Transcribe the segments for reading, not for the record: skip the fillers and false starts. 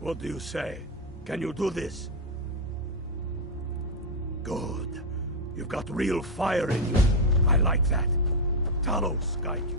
What do you say? Can you do this? Good. You've got real fire in you. I like that. Talos guide you.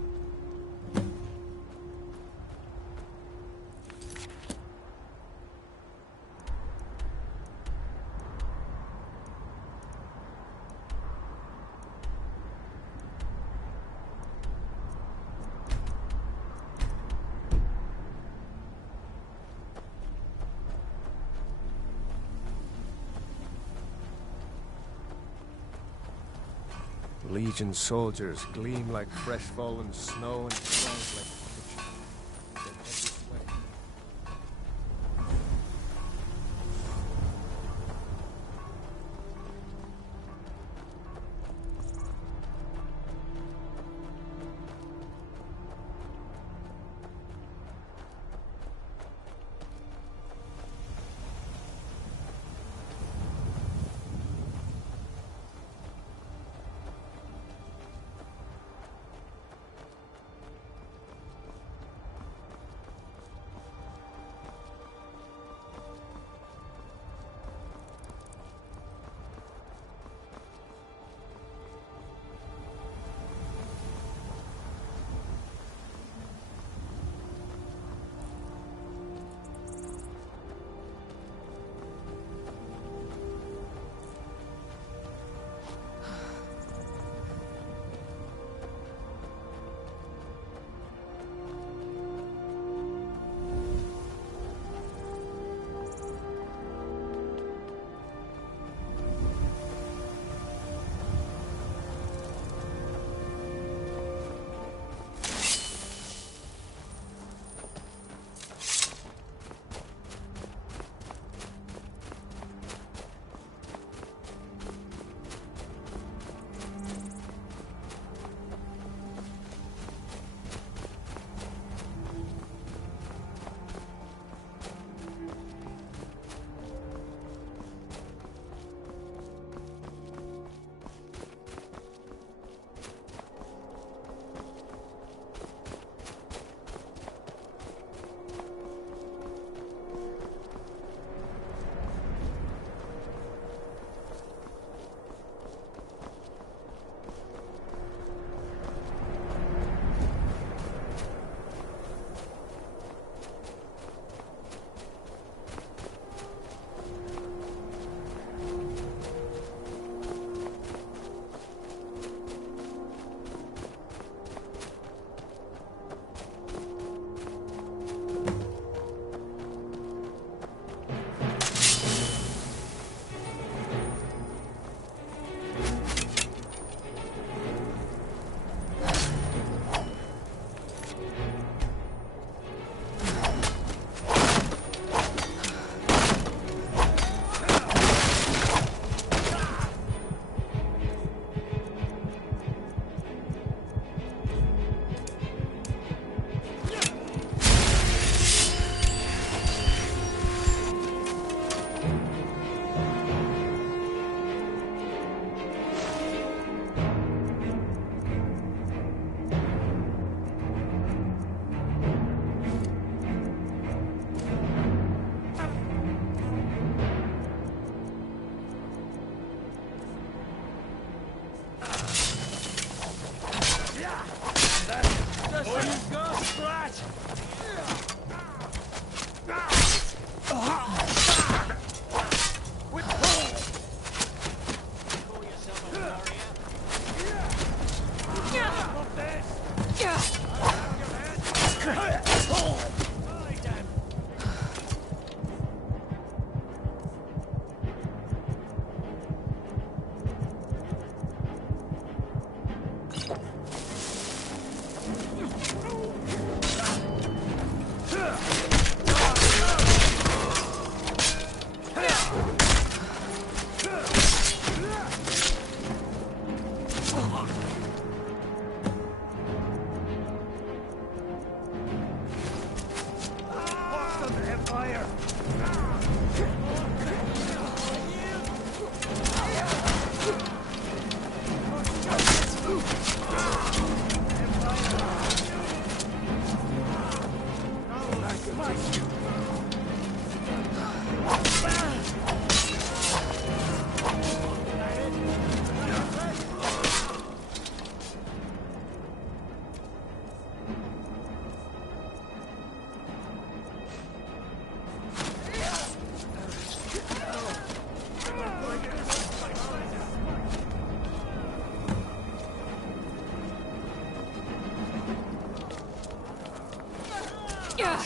Legion soldiers gleam like fresh fallen snow and shine like pitch. Their heavy sweat.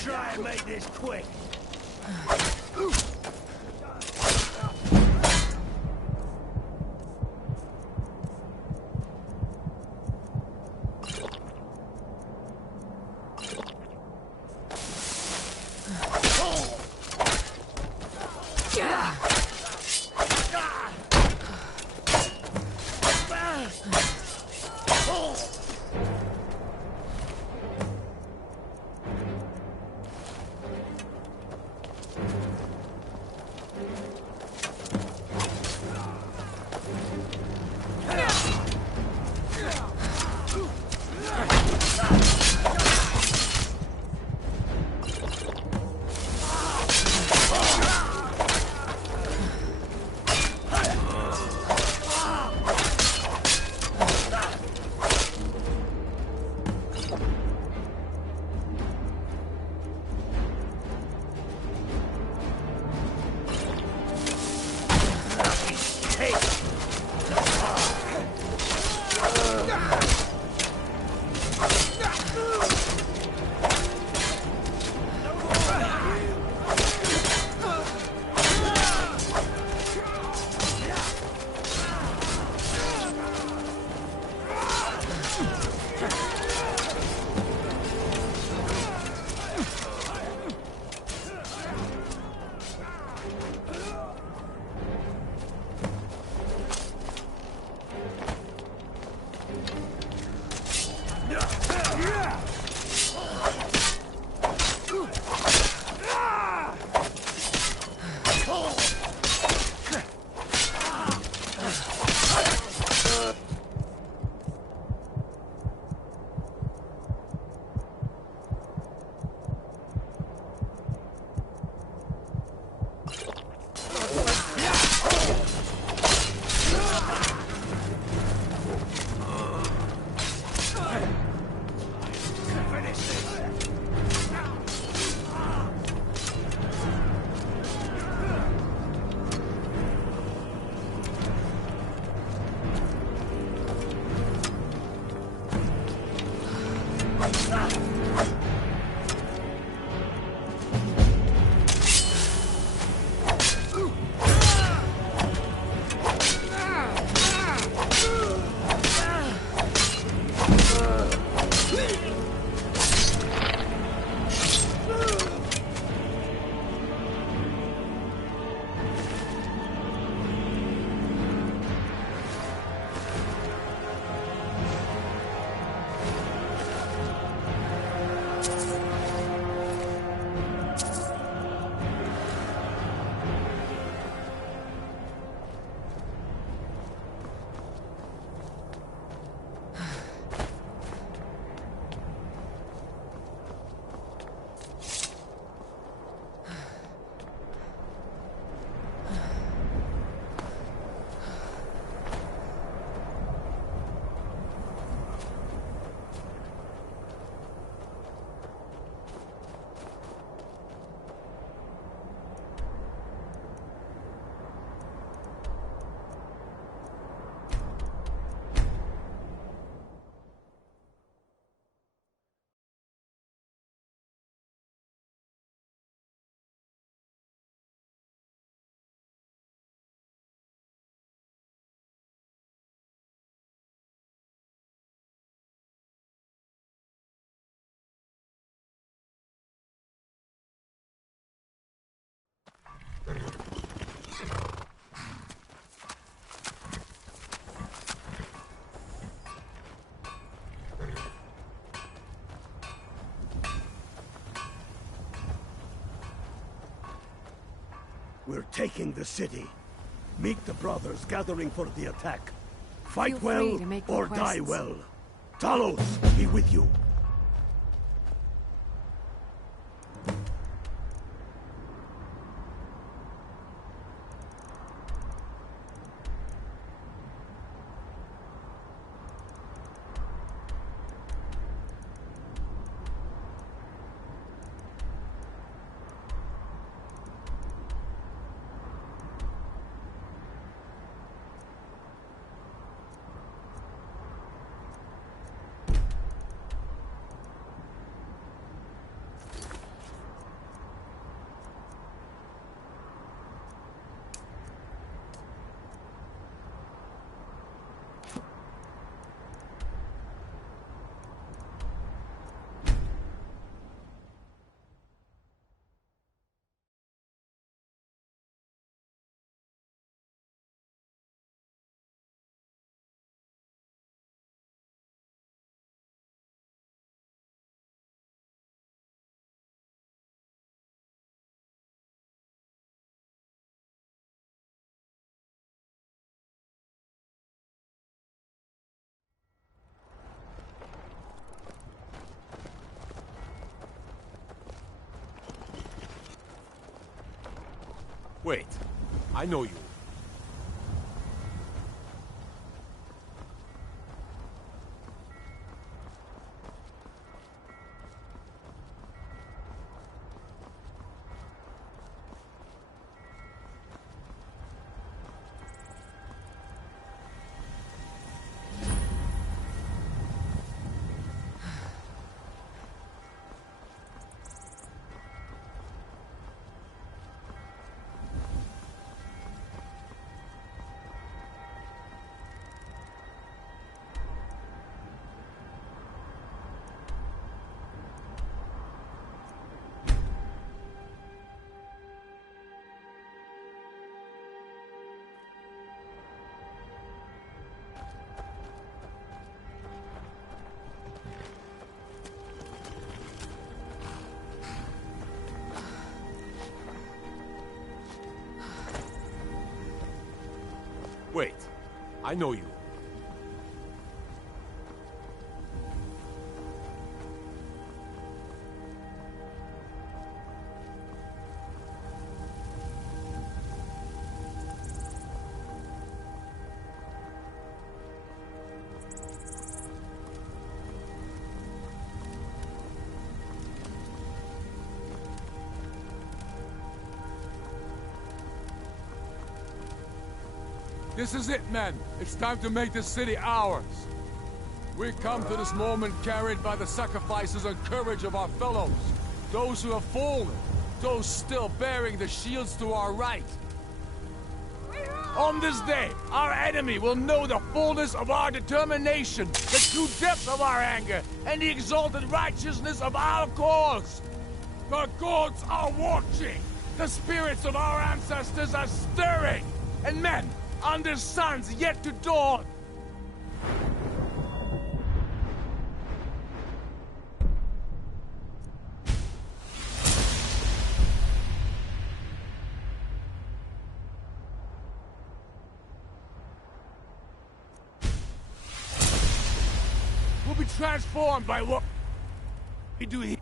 try and make this quick. We're taking the city. Meet the brothers gathering for the attack. Fight Feel free well to make or die requests. well. Talos, be with you. Wait, I know you. Wait, I know you. This is it, men. It's time to make this city ours. We come to this moment carried by the sacrifices and courage of our fellows. Those who have fallen. Those still bearing the shields to our right. On this day, our enemy will know the fullness of our determination, the true depth of our anger, and the exalted righteousness of our cause. The gods are watching. The spirits of our ancestors are stirring. And men, under suns yet to dawn. We'll be transformed by what we do here.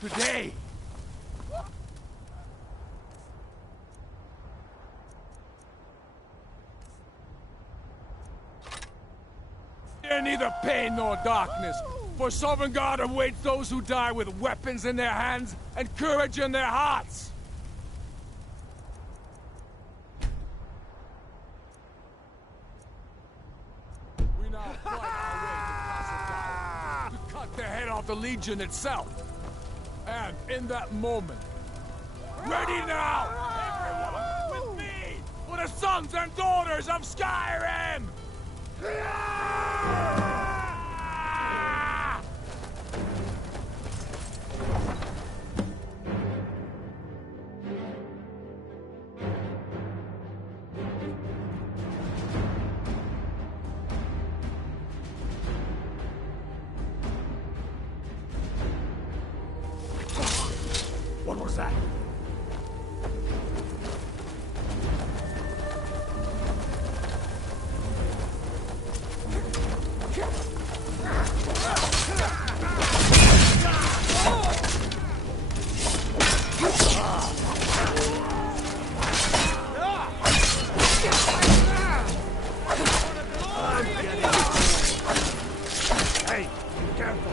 Today. Neither pain nor darkness, for Sovereign God awaits those who die with weapons in their hands and courage in their hearts. We now fight our way to Castle to cut the head off the Legion itself. And in that moment, ready now, everyone, with me, for the sons and daughters of Skyrim! What was that? Hey, careful.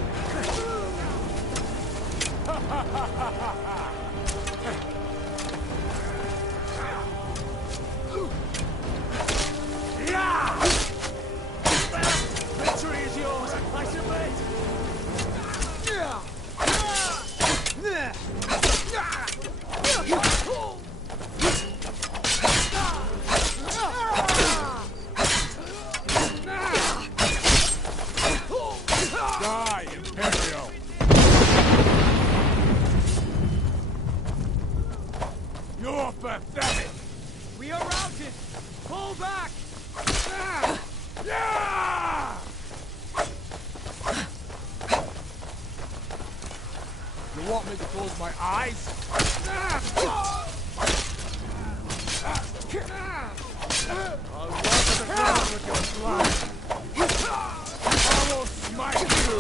Victory is yours, I submit. Die, Imperio! You're pathetic! We are routed! Pull back! Yeah! You want me to close my eyes? I'll water the ground with your blood! I will smite you!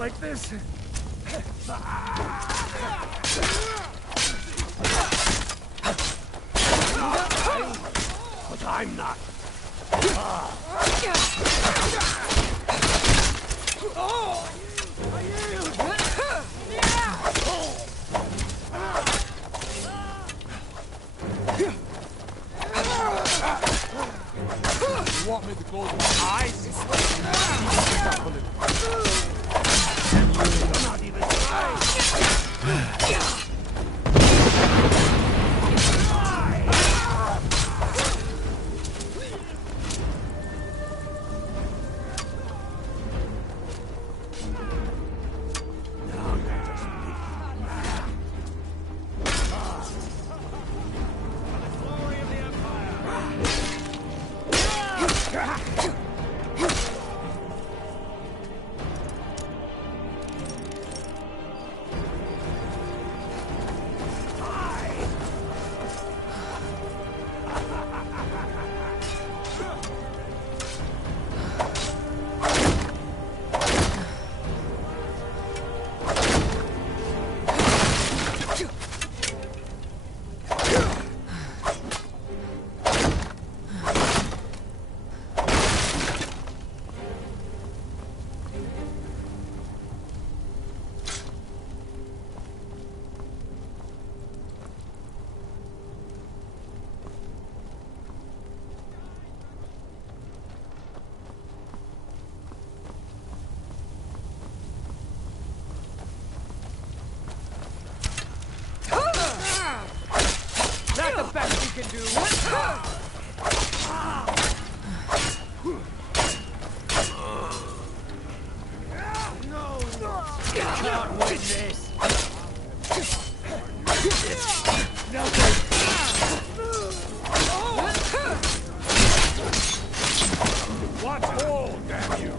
like this. But I'm not. You want me to close my eyes? You're not even trying. That's the best we can do. No. You can't win this. Watch all, damn you!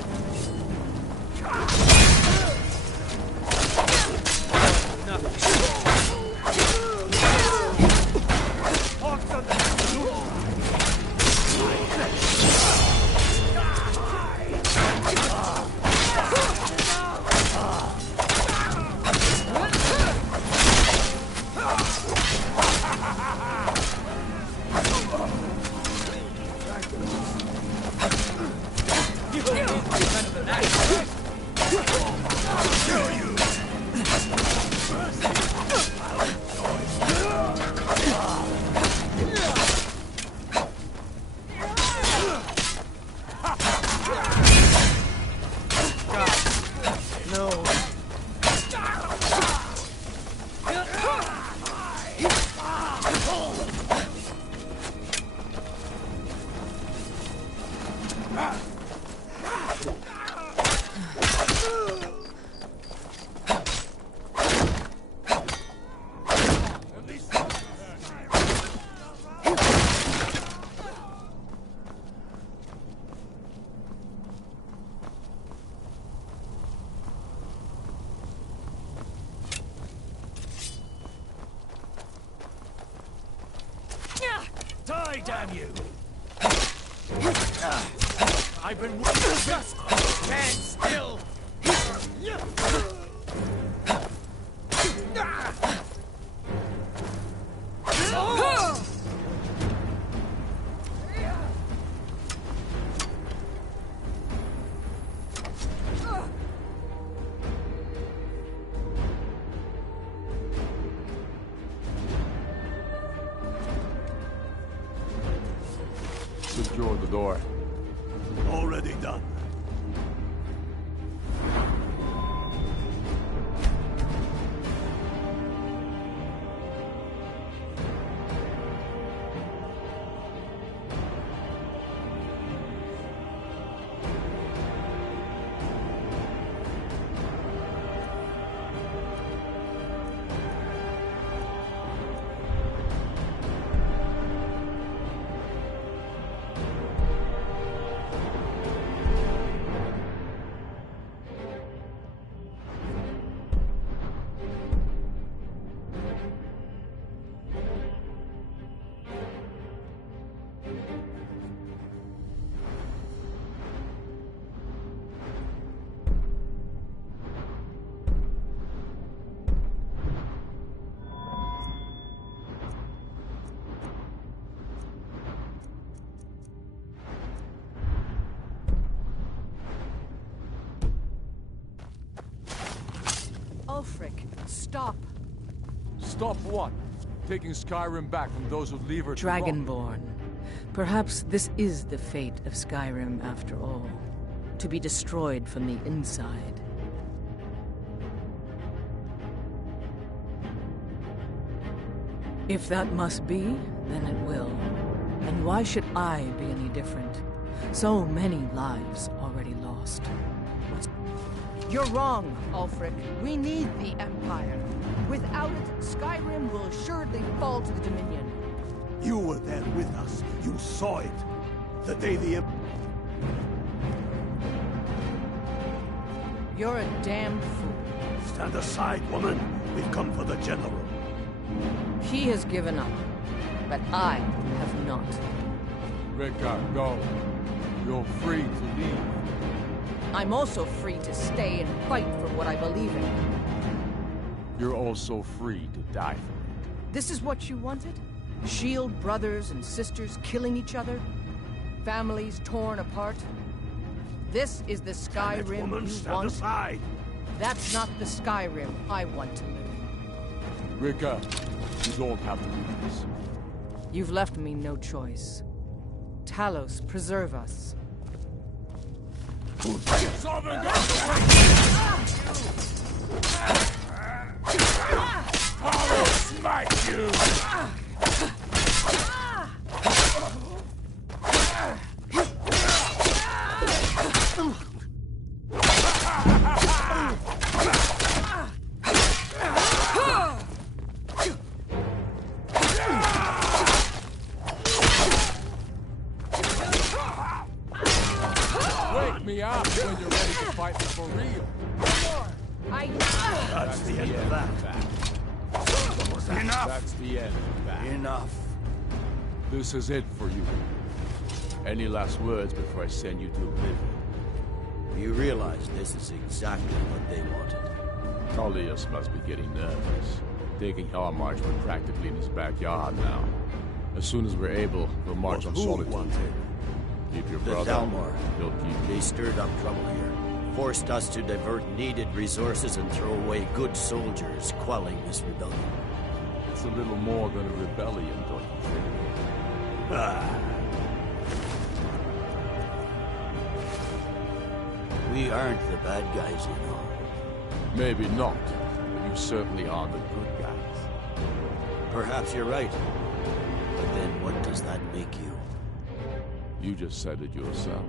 Die, damn you! I've been just stand still. Secure the door. Already done. Stop. Stop what? Taking Skyrim back from those who leave her to rot. Dragonborn. Perhaps this is the fate of Skyrim after all. To be destroyed from the inside. If that must be, then it will. And why should I be any different? So many lives already lost. You're wrong, Ulfric. We need the Empire. Without it, Skyrim will assuredly fall to the Dominion. You were there with us. You saw it. The day the You're a damned fool. Stand aside, woman. We've come for the General. He has given up, but I have not. Rika, go. You're free to leave. I'm also free to stay and fight for what I believe in. You're also free to die for it. This is what you wanted? Shield brothers and sisters killing each other? Families torn apart? This is the Skyrim woman, you stand want? aside. That's not the Skyrim I want to live in. Rika, you don't have to do this. You've left me no choice. Talos, preserve us. I'll smite you! Wake me up when you're ready to fight me for real. That's the end of that. Enough! That's the end of that. Enough. This is it for you. Any last words before I send you to oblivion? You realize this is exactly what they wanted. Tullius must be getting nervous. Taking Hellmarch, we're practically in his backyard now. As soon as we're able, we'll march on Who Solitude. wanted? Keep your The brother. Dalmor. He'll keep They you. stirred up trouble here. Forced us to divert needed resources and throw away good soldiers, quelling this rebellion. It's a little more than a rebellion, don't you think? We aren't the bad guys, you know. Maybe not, but you certainly are the good guys. Perhaps you're right. But then what does that make you? You just said it yourself.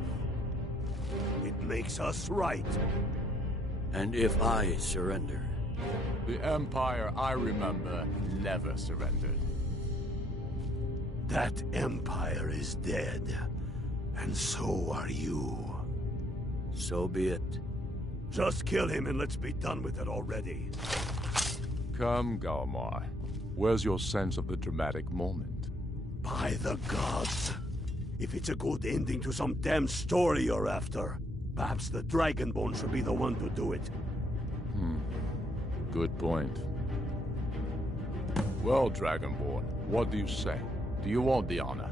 It makes us right. And if I surrender? The Empire I remember never surrendered. That Empire is dead. And so are you. So be it. Just kill him and let's be done with it already. Come, Galmar. Where's your sense of the dramatic moment? By the gods. If it's a good ending to some damn story you're after, perhaps the Dragonborn should be the one to do it. Good point. Well, Dragonborn, what do you say? Do you want the honor?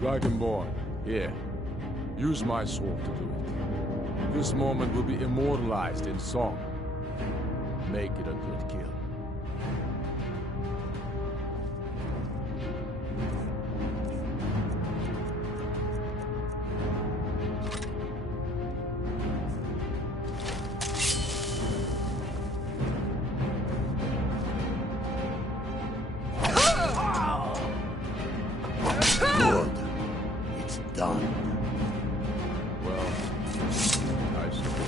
Dragonborn, here. Use my sword to do it. This moment will be immortalized in song. Make it a good kill. Good. It's done. Well, nice to hear.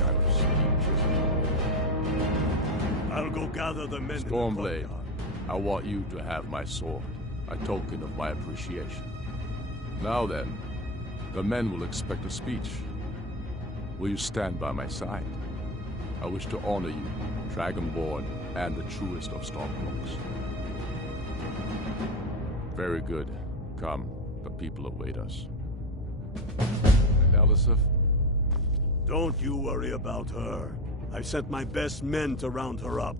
Kind of speech, isn't it? I'll go gather the men in the Stormblade, courtyard. I want you to have my sword, a token of my appreciation. Now then, the men will expect a speech. Will you stand by my side? I wish to honor you, Dragonborn, and the truest of Stormcloaks. Very good. Come, the people await us. And Elisif? Don't you worry about her. I've sent my best men to round her up.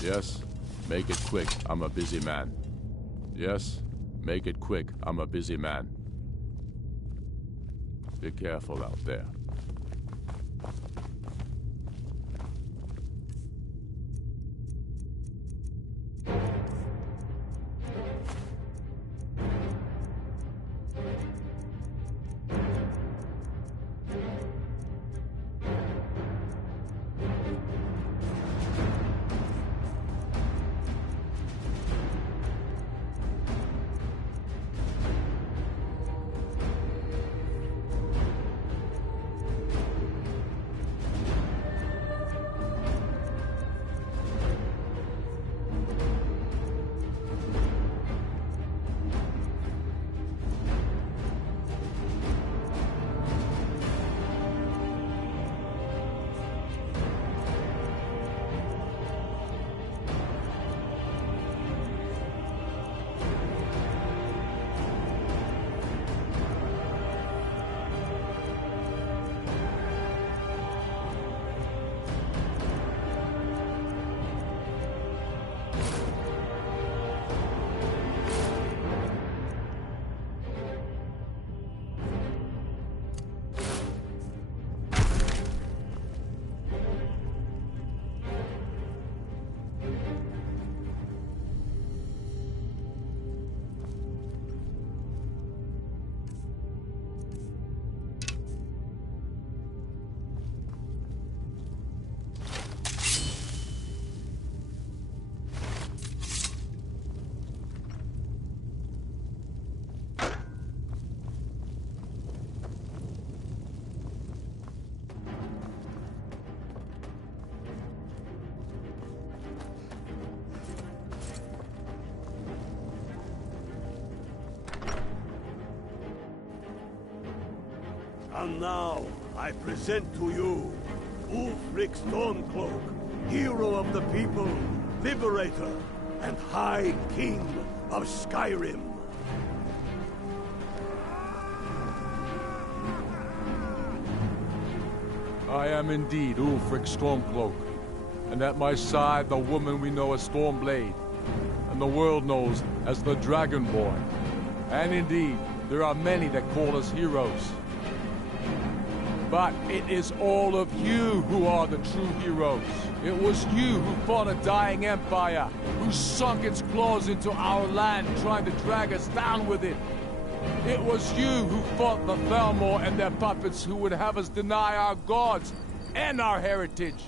Yes? Make it quick. I'm a busy man. Yes? Make it quick. I'm a busy man. Be careful out there. And now, I present to you, Ulfric Stormcloak, hero of the people, liberator, and High King of Skyrim. I am indeed Ulfric Stormcloak, and at my side the woman we know as Stormblade, and the world knows as the Dragonborn. And indeed, there are many that call us heroes. But it is all of you who are the true heroes. It was you who fought a dying empire, who sunk its claws into our land trying to drag us down with it. It was you who fought the Thalmor and their puppets who would have us deny our gods and our heritage.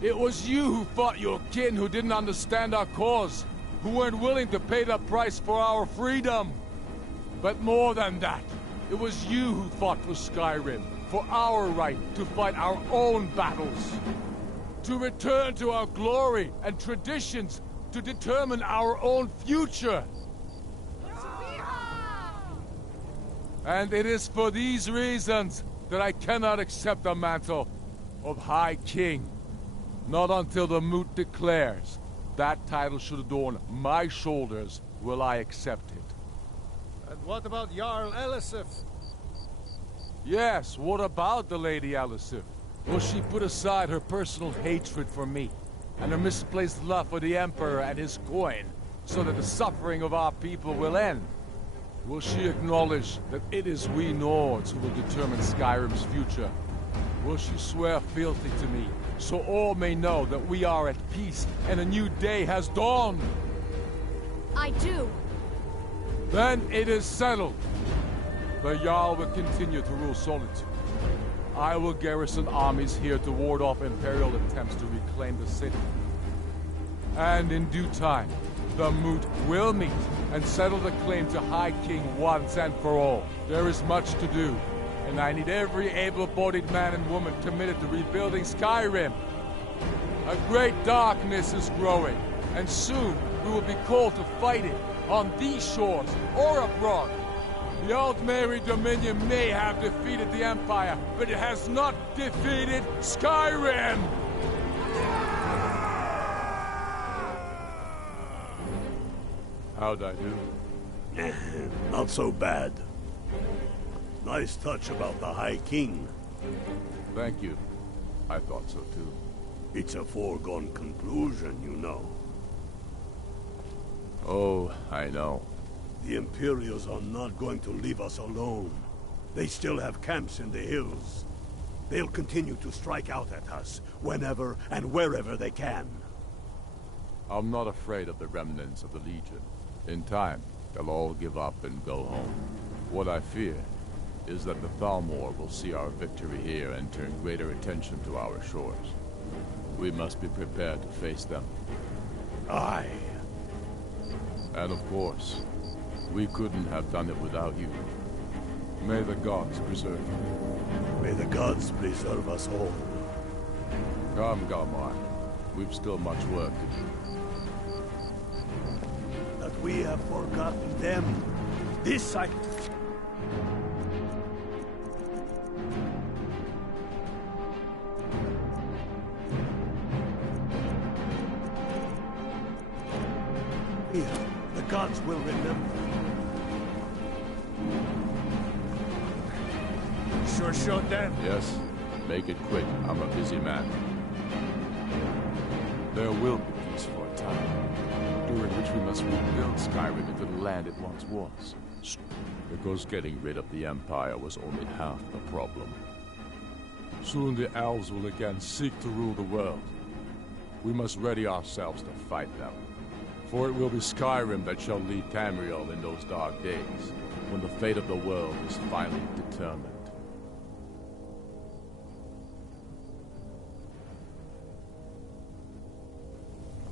It was you who fought your kin who didn't understand our cause, who weren't willing to pay the price for our freedom. But more than that, it was you who fought for Skyrim, for our right to fight our own battles, to return to our glory and traditions, to determine our own future. And it is for these reasons that I cannot accept the mantle of High King. Not until the Moot declares that title should adorn my shoulders will I accept it. And what about Jarl Elisif? Yes, what about the Lady Elisif? Will she put aside her personal hatred for me, and her misplaced love for the Emperor and his coin, so that the suffering of our people will end? Will she acknowledge that it is we Nords who will determine Skyrim's future? Will she swear fealty to me, so all may know that we are at peace and a new day has dawned? I do. Then it is settled. The Jarl will continue to rule Solitude. I will garrison armies here to ward off Imperial attempts to reclaim the city. And in due time, the Moot will meet and settle the claim to High King once and for all. There is much to do, and I need every able-bodied man and woman committed to rebuilding Skyrim. A great darkness is growing, and soon we will be called to fight it, on these shores or abroad. The Altmeri Dominion may have defeated the Empire, but it has not defeated Skyrim! How'd I do? Not so bad. Nice touch about the High King. Thank you. I thought so too. It's a foregone conclusion, you know. Oh, I know. The Imperials are not going to leave us alone. They still have camps in the hills. They'll continue to strike out at us, whenever and wherever they can. I'm not afraid of the remnants of the Legion. In time, they'll all give up and go home. What I fear is that the Thalmor will see our victory here and turn greater attention to our shores. We must be prepared to face them. Aye. And of course, we couldn't have done it without you. May the gods preserve you. May the gods preserve us all. Come, Galmar. We've still much work to do. That we have forgotten them. This I... Here, the gods will remember. Sure showed them. Yes, make it quick. I'm a busy man. There will be peace for a time, during which we must rebuild Skyrim into the land it once was. Because getting rid of the Empire was only half the problem. Soon the elves will again seek to rule the world. We must ready ourselves to fight them. For it will be Skyrim that shall lead Tamriel in those dark days, when the fate of the world is finally determined.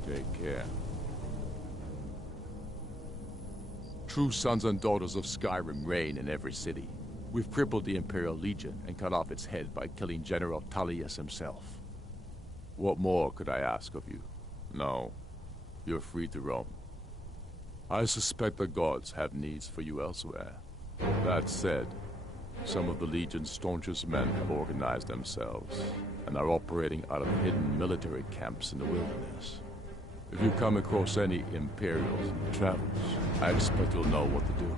Take care. True sons and daughters of Skyrim reign in every city. We've crippled the Imperial Legion and cut off its head by killing General Tullius himself. What more could I ask of you? No, you're free to roam. I suspect the gods have needs for you elsewhere. That said, some of the Legion's staunchest men have organized themselves and are operating out of hidden military camps in the wilderness. If you come across any Imperials in your travels, I expect you'll know what to do.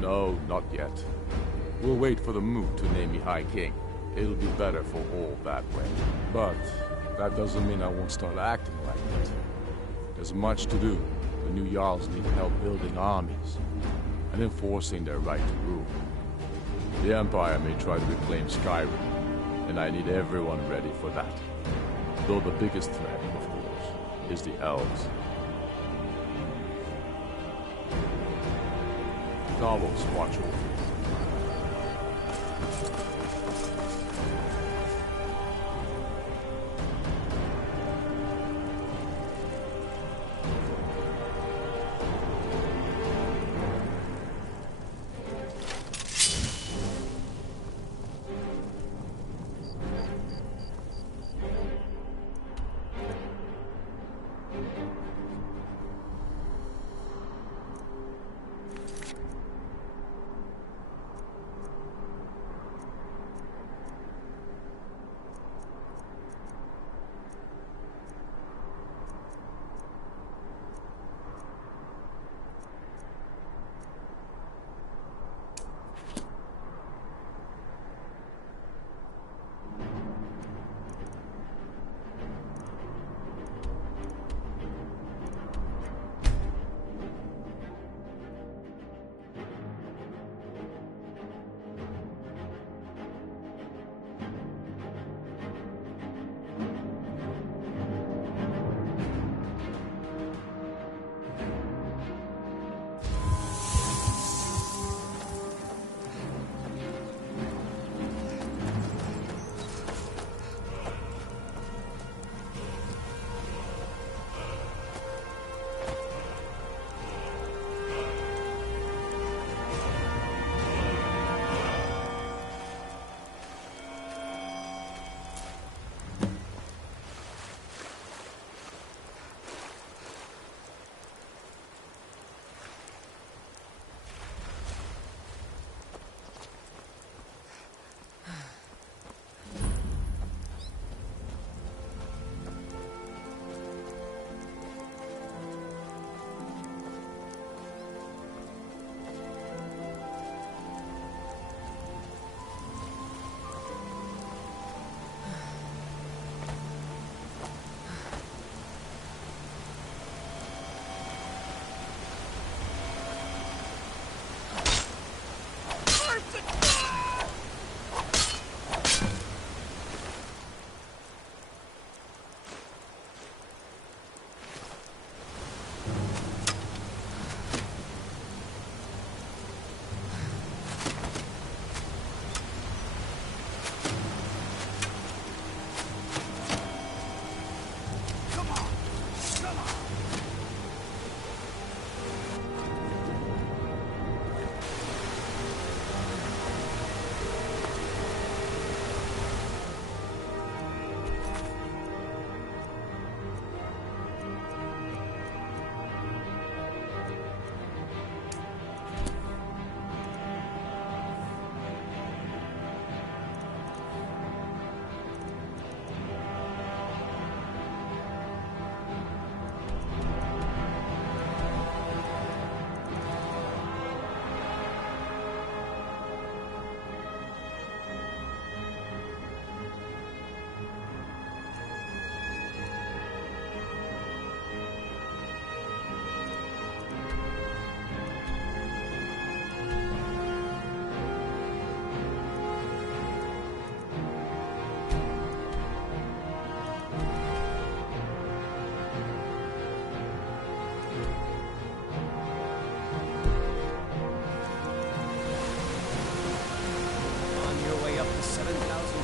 No, not yet. We'll wait for the moot to name me High King. It'll be better for all that way. But that doesn't mean I won't start acting like it. There's much to do. The new Jarls need help building armies and enforcing their right to rule. The Empire may try to reclaim Skyrim, and I need everyone ready for that. Though the biggest threat, of course, is the elves. Thalos watch over you.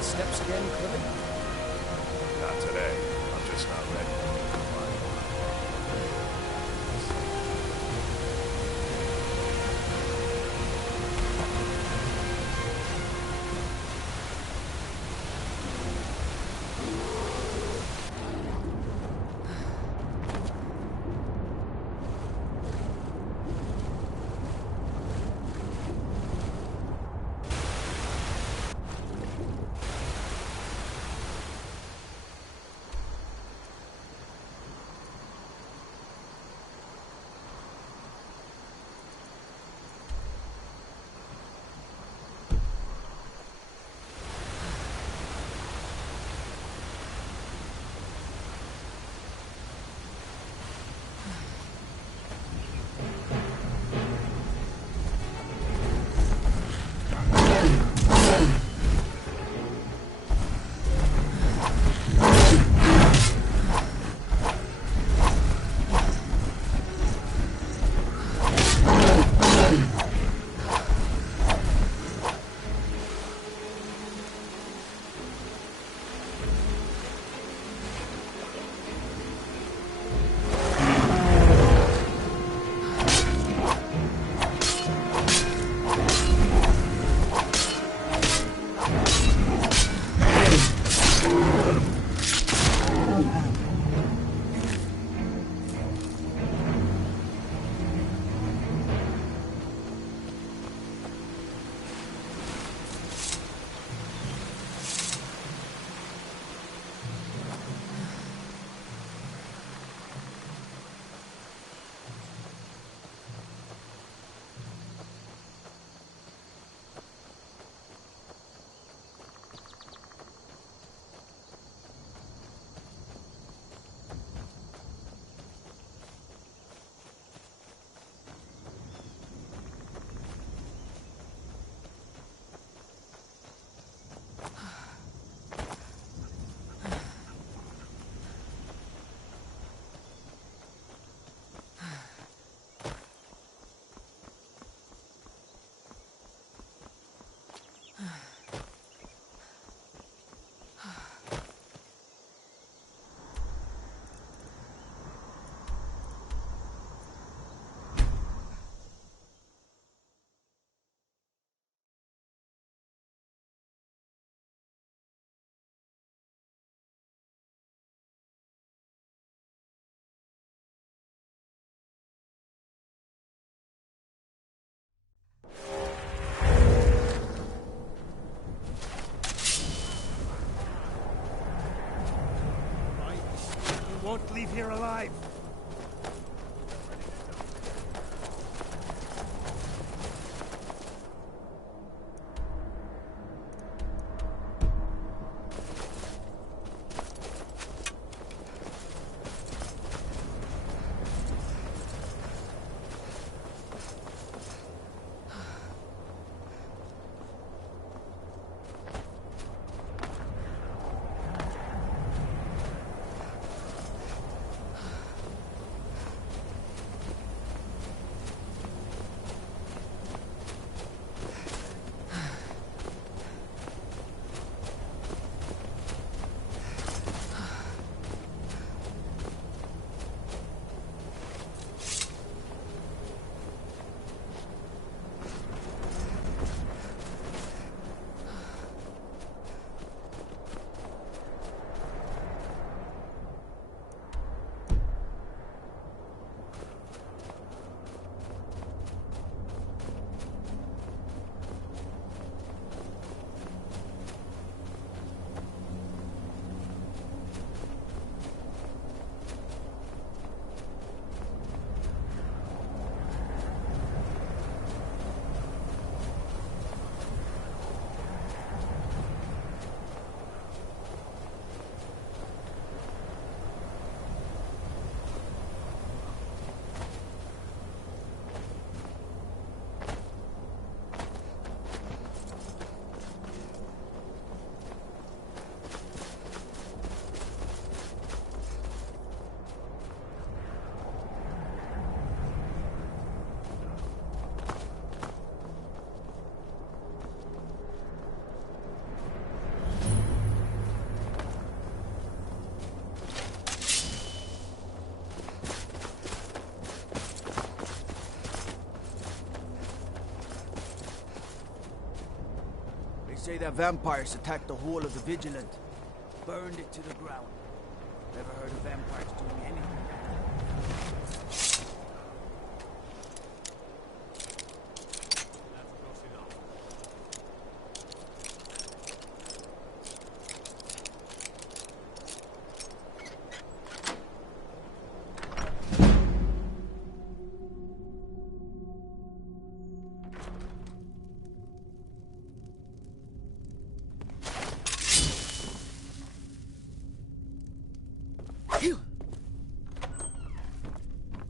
the steps again, Clement? Not today. I'm just not ready. Won't leave here alive. say that vampires attacked the whole of the Vigilant. Burned it to the ground. Never heard of vampires doing anything.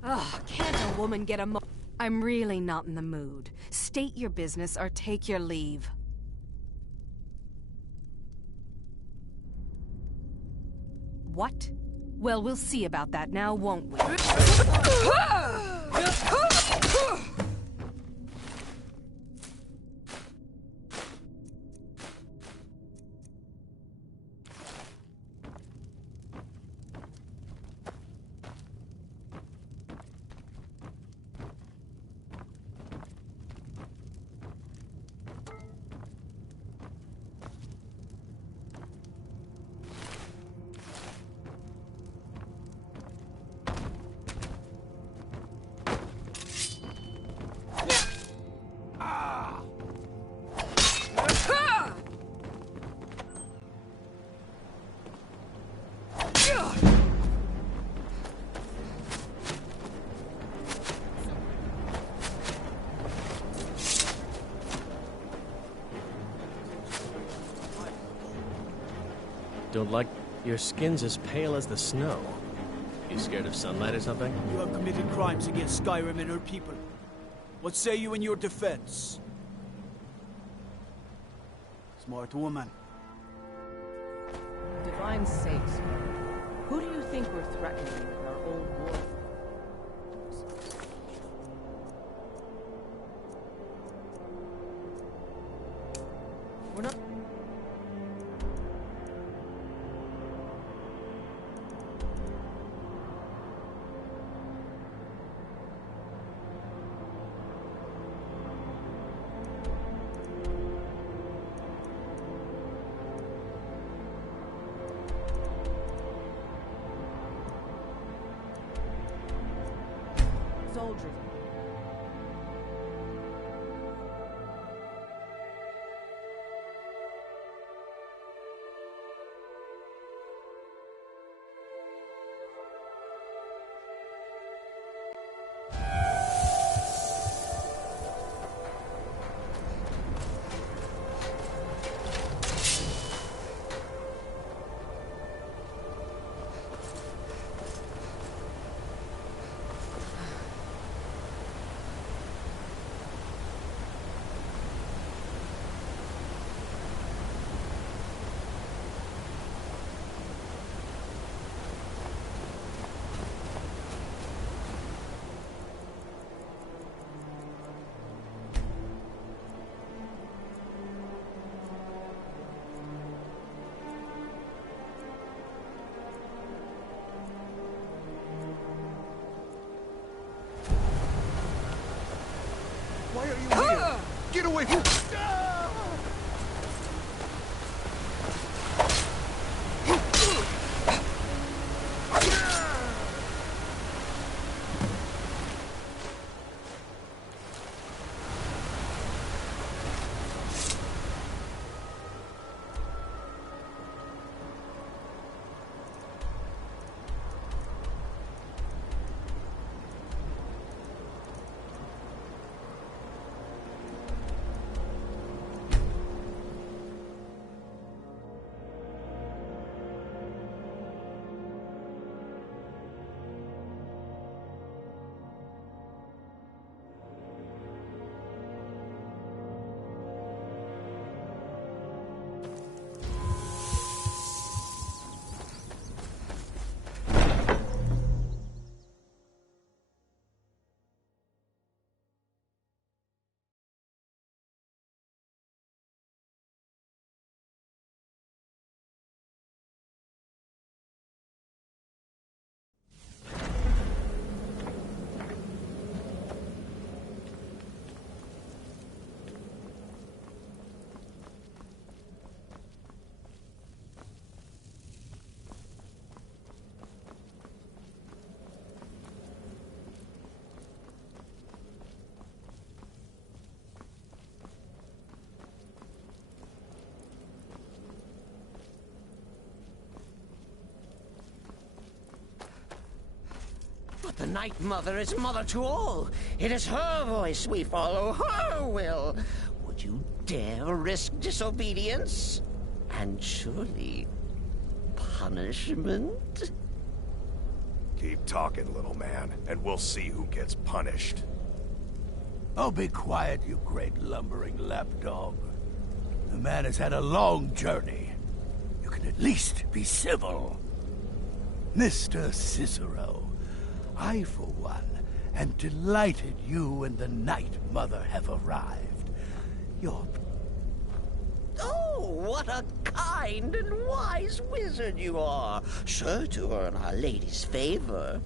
Ugh, can't a woman get a I'm really not in the mood. State your business or take your leave. What? Well, we'll see about that now, won't we? Don't like your skin's as pale as the snow. You scared of sunlight or something? You have committed crimes against Skyrim and her people. What say you in your defense? Smart woman. Divine sakes, who do you think we're threatening with our old war? We're not... soldiers. Why are you here? Get away from me! The Night Mother is mother to all. It is her voice we follow, her will. Would you dare risk disobedience? And surely punishment? Keep talking, little man, and we'll see who gets punished. Oh, be quiet, you great lumbering lapdog. The man has had a long journey. You can at least be civil. Mr. Cicero, I, for one, am delighted you and the Night Mother have arrived. You're... Oh, what a kind and wise wizard you are, sure to earn Our Lady's favor.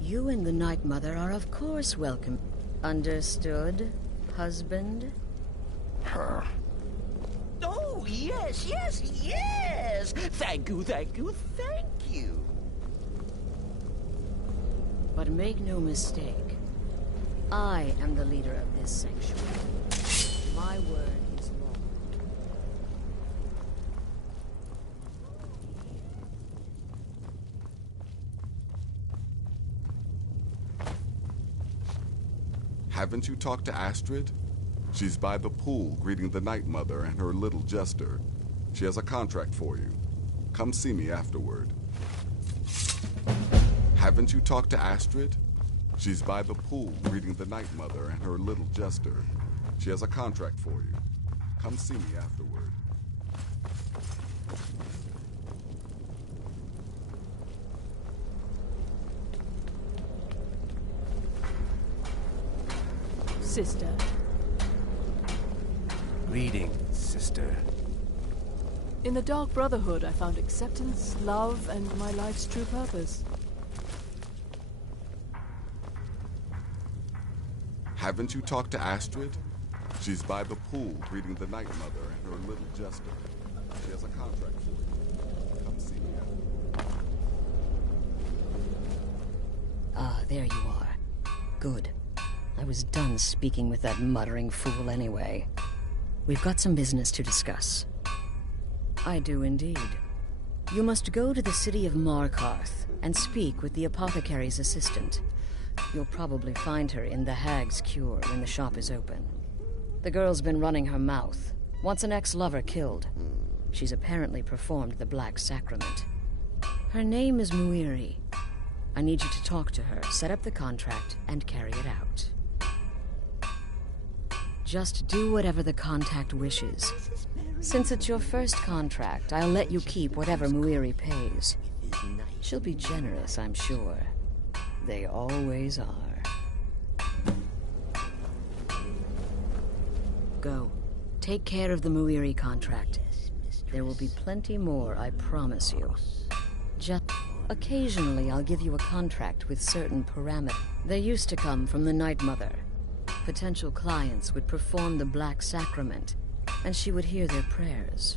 You and the Night Mother are of course welcome. Understood, husband? Her. Oh, yes, yes, yes! Thank you, thank you, thank you! But make no mistake, I am the leader of this sanctuary. My word is law. Haven't you talked to Astrid? She's by the pool greeting the Night Mother and her little jester. She has a contract for you. Come see me afterward. Haven't you talked to Astrid? She's by the pool greeting the Night Mother and her little jester. She has a contract for you. Come see me afterward. Sister. Greetings, sister. In the Dark Brotherhood, I found acceptance, love, and my life's true purpose. Haven't you talked to Astrid? She's by the pool greeting the Night Mother and her little jester. She has a contract for you. Come see me afterward. Ah, there you are. Good. I was done speaking with that muttering fool anyway. We've got some business to discuss. I do indeed. You must go to the city of Markarth and speak with the apothecary's assistant. You'll probably find her in the Hag's Cure when the shop is open. The girl's been running her mouth. Wants an ex-lover killed. She's apparently performed the Black Sacrament. Her name is Muiri. I need you to talk to her, set up the contract, and carry it out. Just do whatever the contact wishes. Since it's your first contract, I'll let you keep whatever Muiri pays. She'll be generous, I'm sure. They always are. Go. Take care of the Muiri contract. There will be plenty more, I promise you. Just occasionally I'll give you a contract with certain parameters. They used to come from the Night Mother. Potential clients would perform the Black Sacrament, and she would hear their prayers.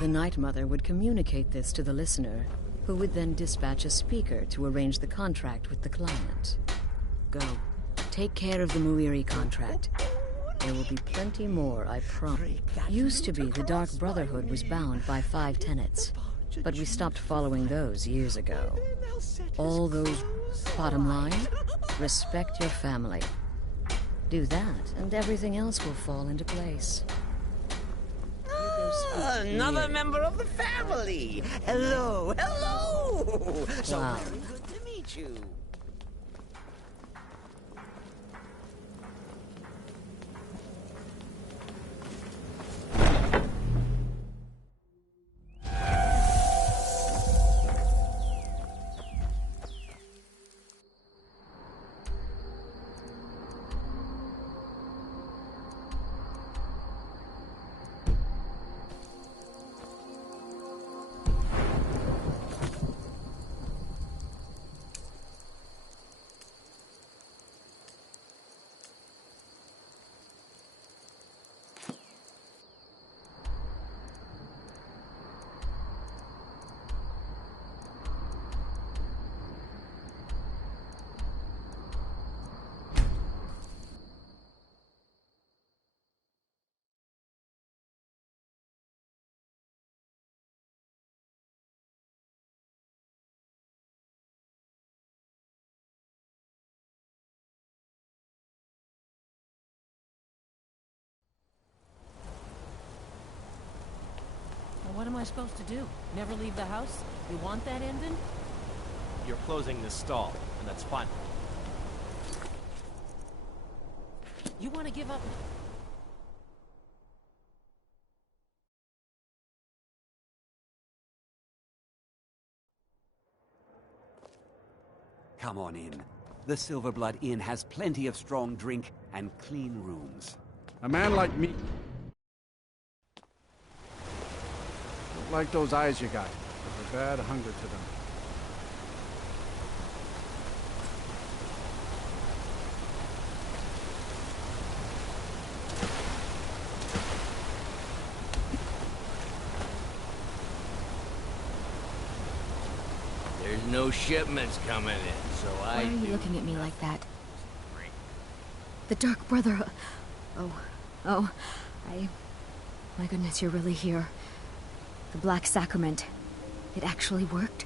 The Night Mother would communicate this to the listener, who would then dispatch a speaker to arrange the contract with the client. Go. Take care of the Muiri contract. There will be plenty more, I promise. Used to be the Dark Brotherhood was bound by 5 tenets, but we stopped following those years ago. All those... Bottom line, respect your family. Do that, and everything else will fall into place. Another member of the family! Hello, hello! So Wow. very good to meet you. what am I supposed to do? Never leave the house? You want that ending? You're closing this stall, and that's fine. You want to give up? Come on in. The Silverblood Inn has plenty of strong drink and clean rooms. A man like me... Don't like those eyes you got. There's a bad hunger to them. There's no shipments coming in, so Why are you looking at me like that? The Dark Brother... My goodness, you're really here. The Black Sacrament. It actually worked?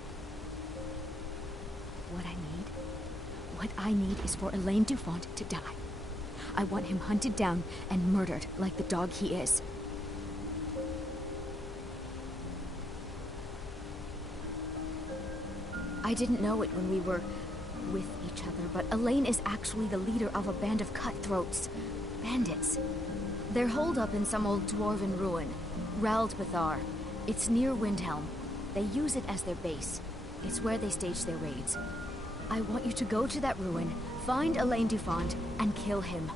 What I need is for Elaine Dufont to die. I want him hunted down and murdered like the dog he is. I didn't know it when we were with each other, but Elaine is actually the leader of a band of cutthroats. Bandits. They're holed up in some old dwarven ruin. Raldbathar. It's near Windhelm. They use it as their base. It's where they stage their raids. I want you to go to that ruin, find Elaine Dufont, and kill him.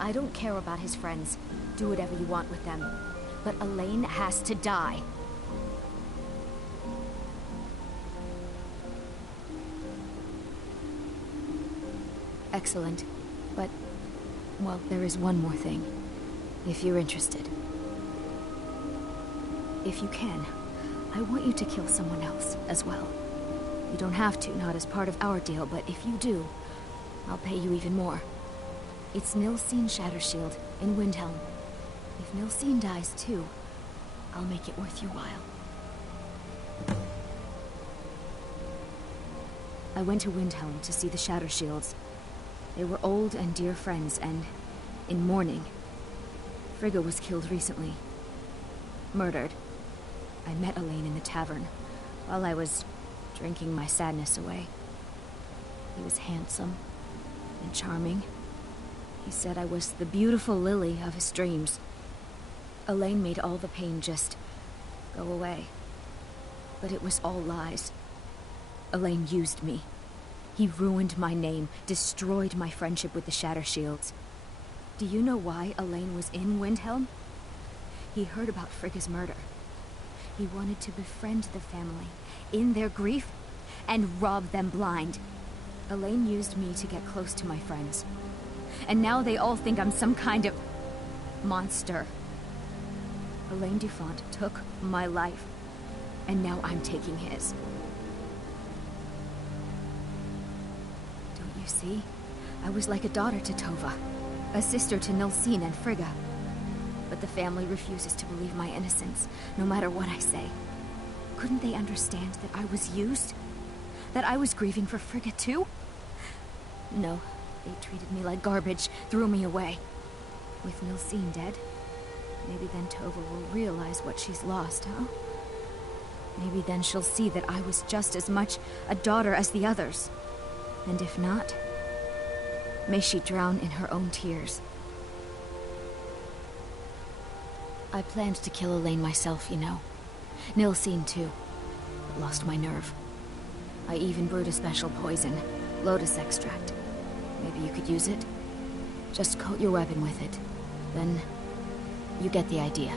I don't care about his friends. Do whatever you want with them. But Elaine has to die. Excellent. But, well, there is one more thing. If you're interested. If you can, I want you to kill someone else as well. You don't have to, not as part of our deal, but if you do, I'll pay you even more. It's Nilsine Shattershield in Windhelm. If Nilsine dies too, I'll make it worth your while. I went to Windhelm to see the Shattershields. They were old and dear friends, and in mourning. Frigga was killed recently. Murdered. I met Elaine in the tavern, while I was drinking my sadness away. He was handsome and charming. He said I was the beautiful lily of his dreams. Elaine made all the pain just go away. But it was all lies. Elaine used me. He ruined my name, destroyed my friendship with the Shattershields. Do you know why Elaine was in Windhelm? He heard about Frigga's murder. He wanted to befriend the family, in their grief, and rob them blind. Elaine used me to get close to my friends. And now they all think I'm some kind of monster. Elaine Dufont took my life, and now I'm taking his. Don't you see? I was like a daughter to Tova, a sister to Nilsine and Frigga. But the family refuses to believe my innocence, no matter what I say. Couldn't they understand that I was used? That I was grieving for Frigga too? No, they treated me like garbage, threw me away. With Nilsine dead, maybe then Tova will realize what she's lost, huh? Maybe then she'll see that I was just as much a daughter as the others. And if not, may she drown in her own tears. I planned to kill Elaine myself, you know. Nilsine too, but lost my nerve. I even brewed a special poison, lotus extract. Maybe you could use it? Just coat your weapon with it. Then, you get the idea.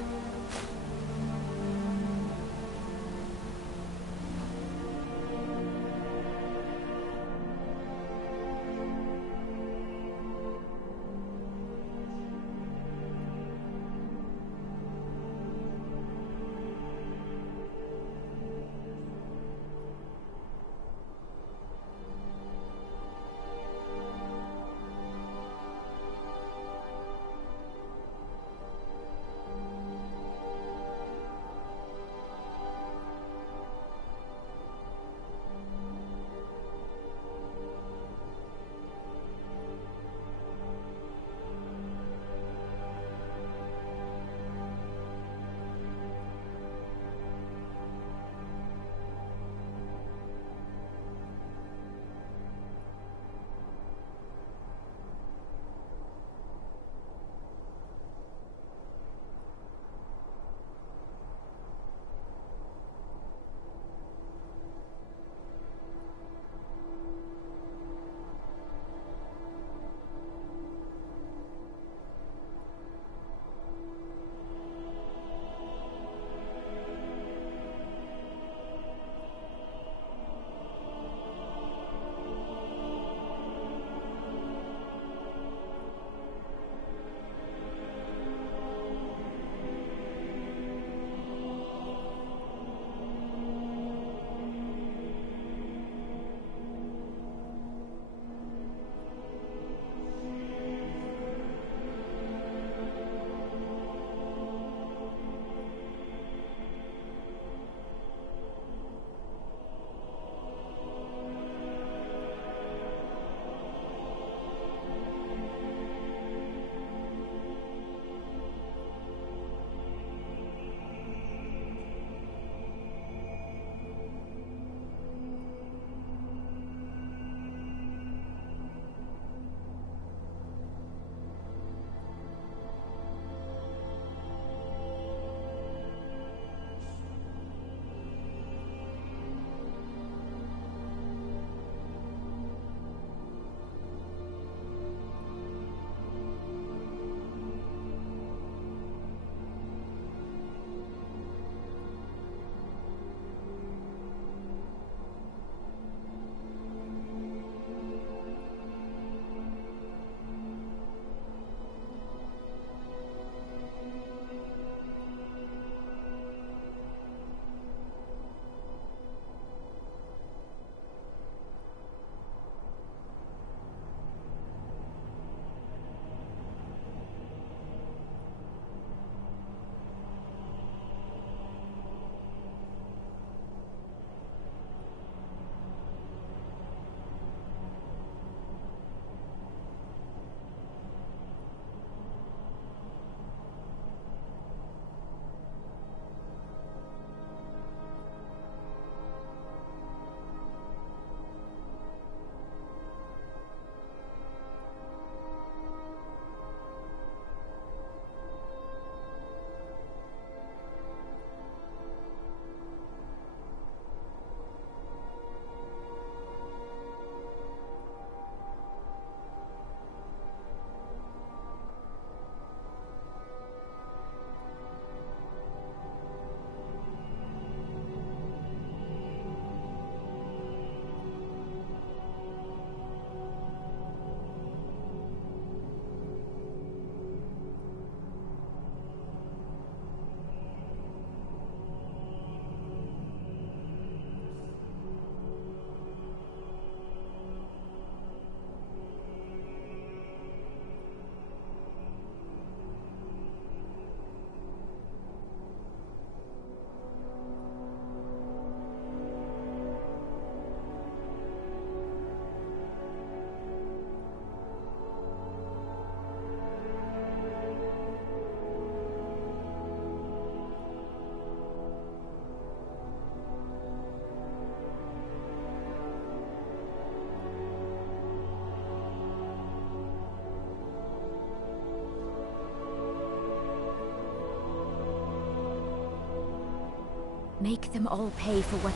Make them all pay for what...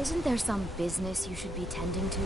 Isn't there some business you should be tending to?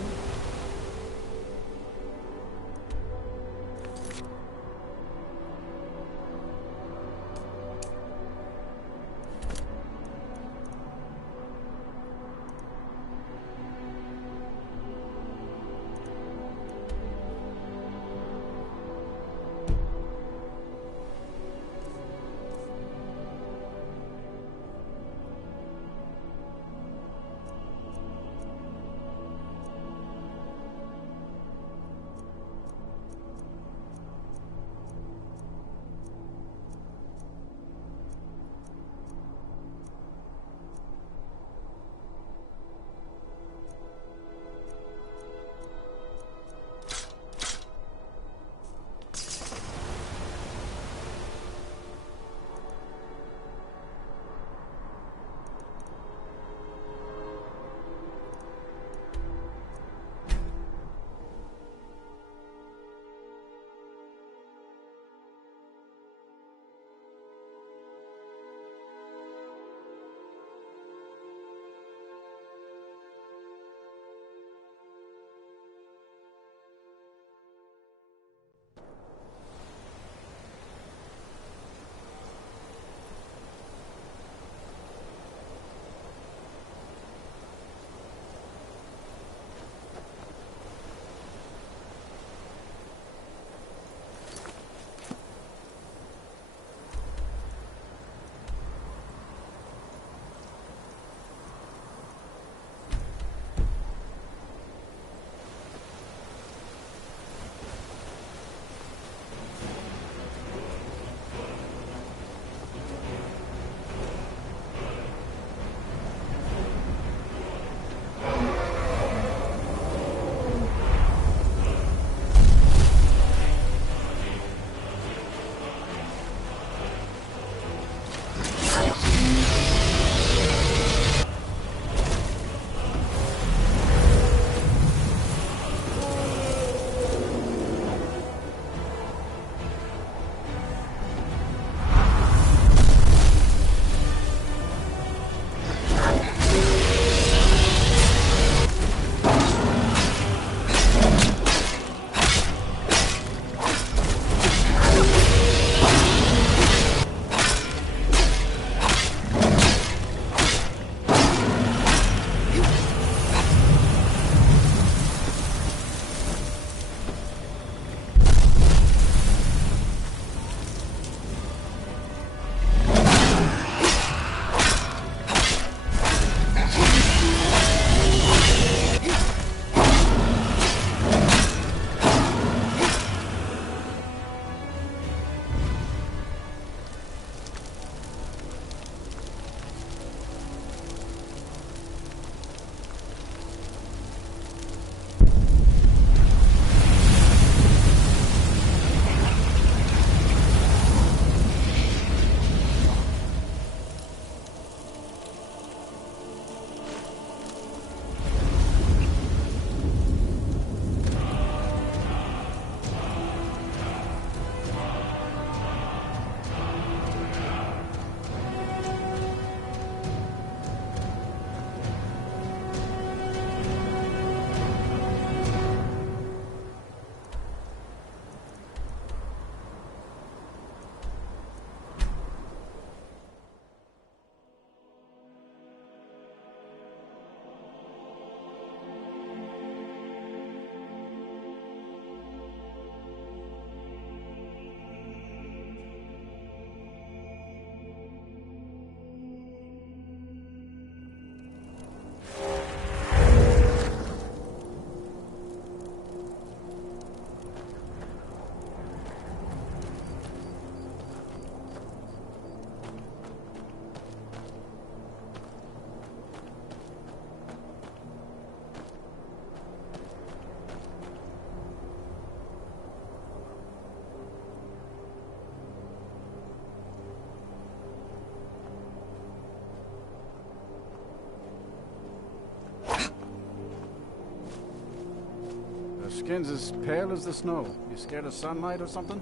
Skin's as pale as the snow. You scared of sunlight or something?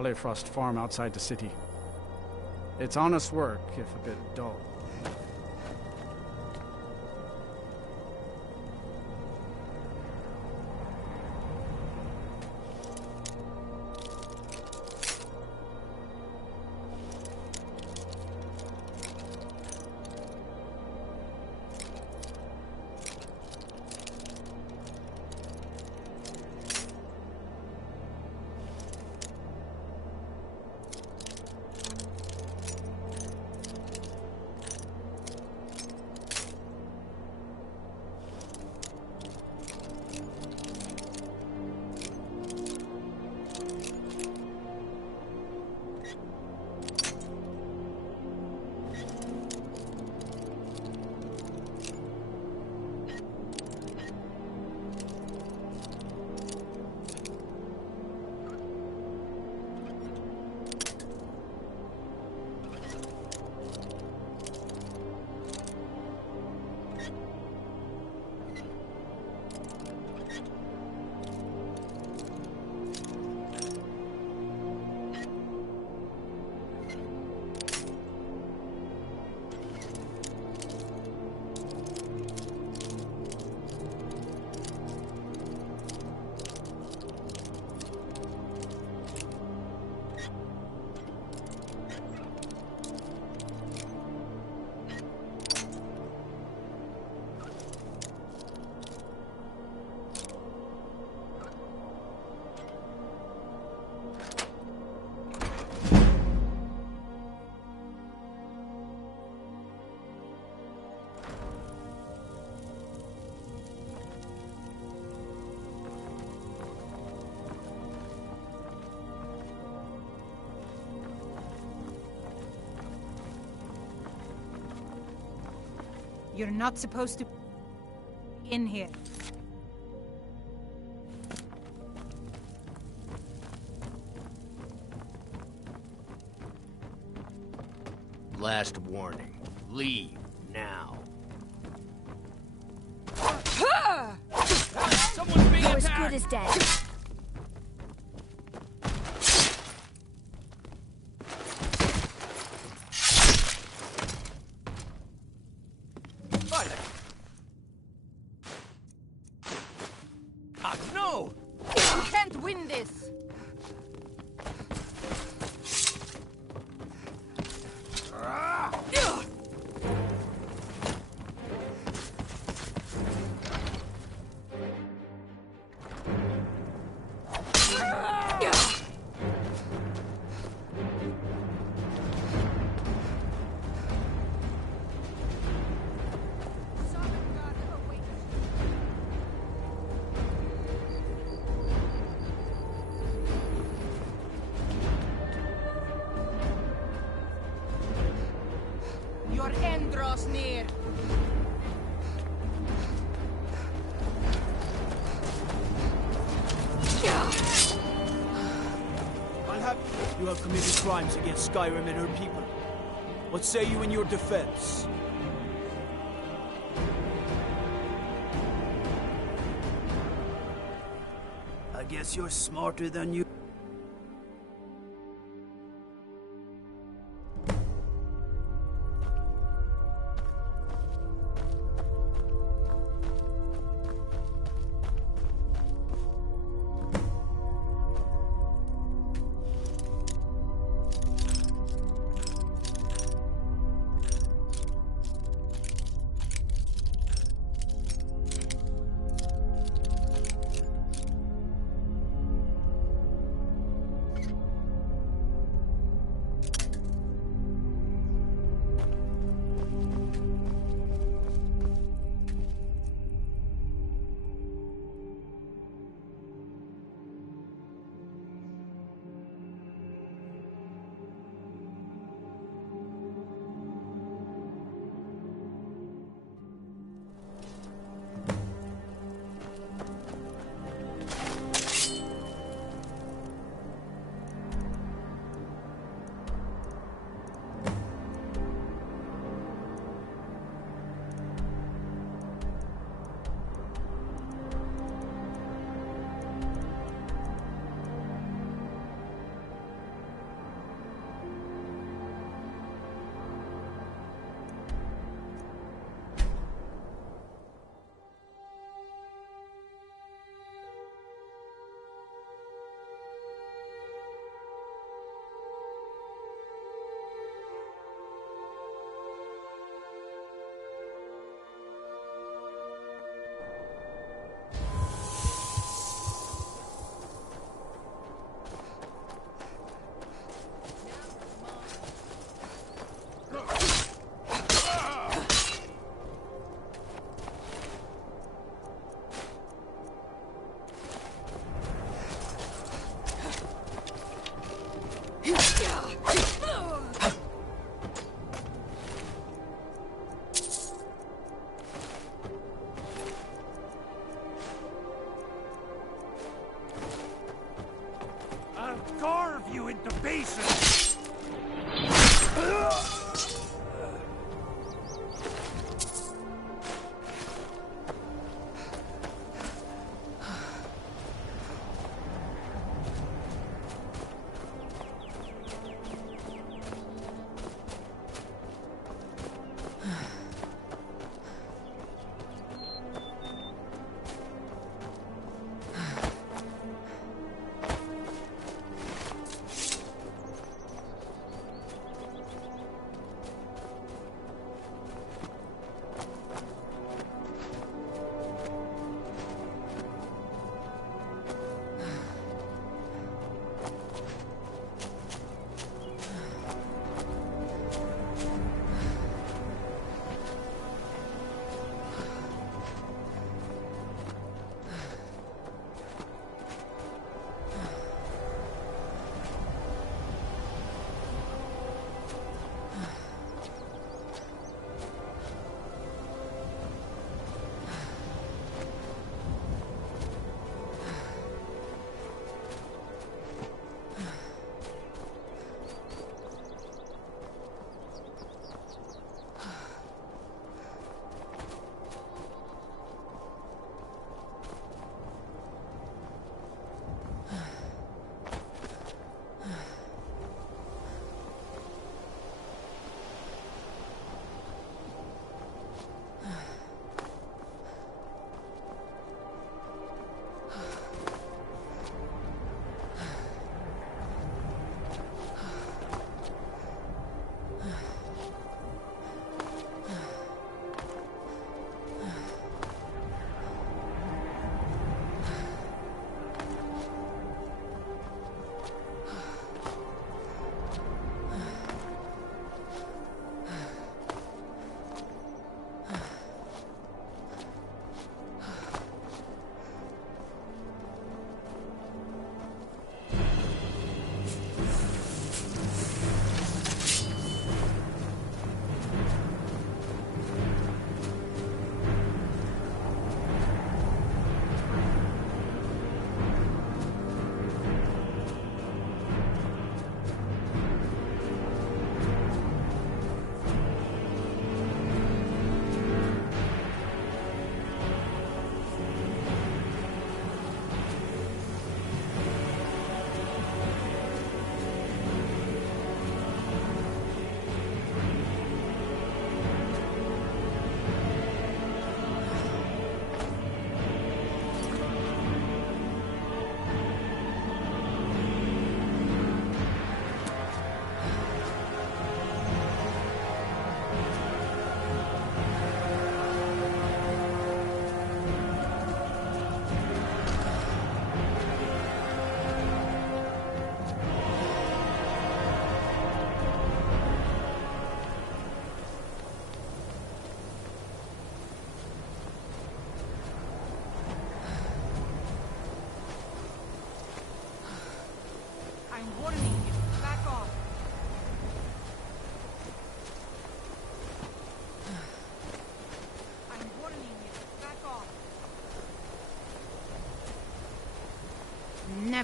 Hollifrost farm outside the city. It's honest work, if a bit dull. You're not supposed to... in here. Last warning. Leave now. Someone's being You're as attacked! good as dead. No! You can't win this! Your end draws near. You have committed crimes against Skyrim and her people. What say you in your defense? I guess you're smarter than you...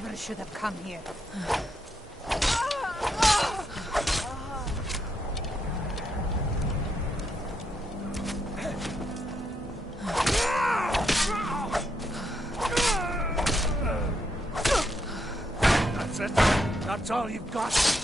never should have come here. That's it? That's all you've got?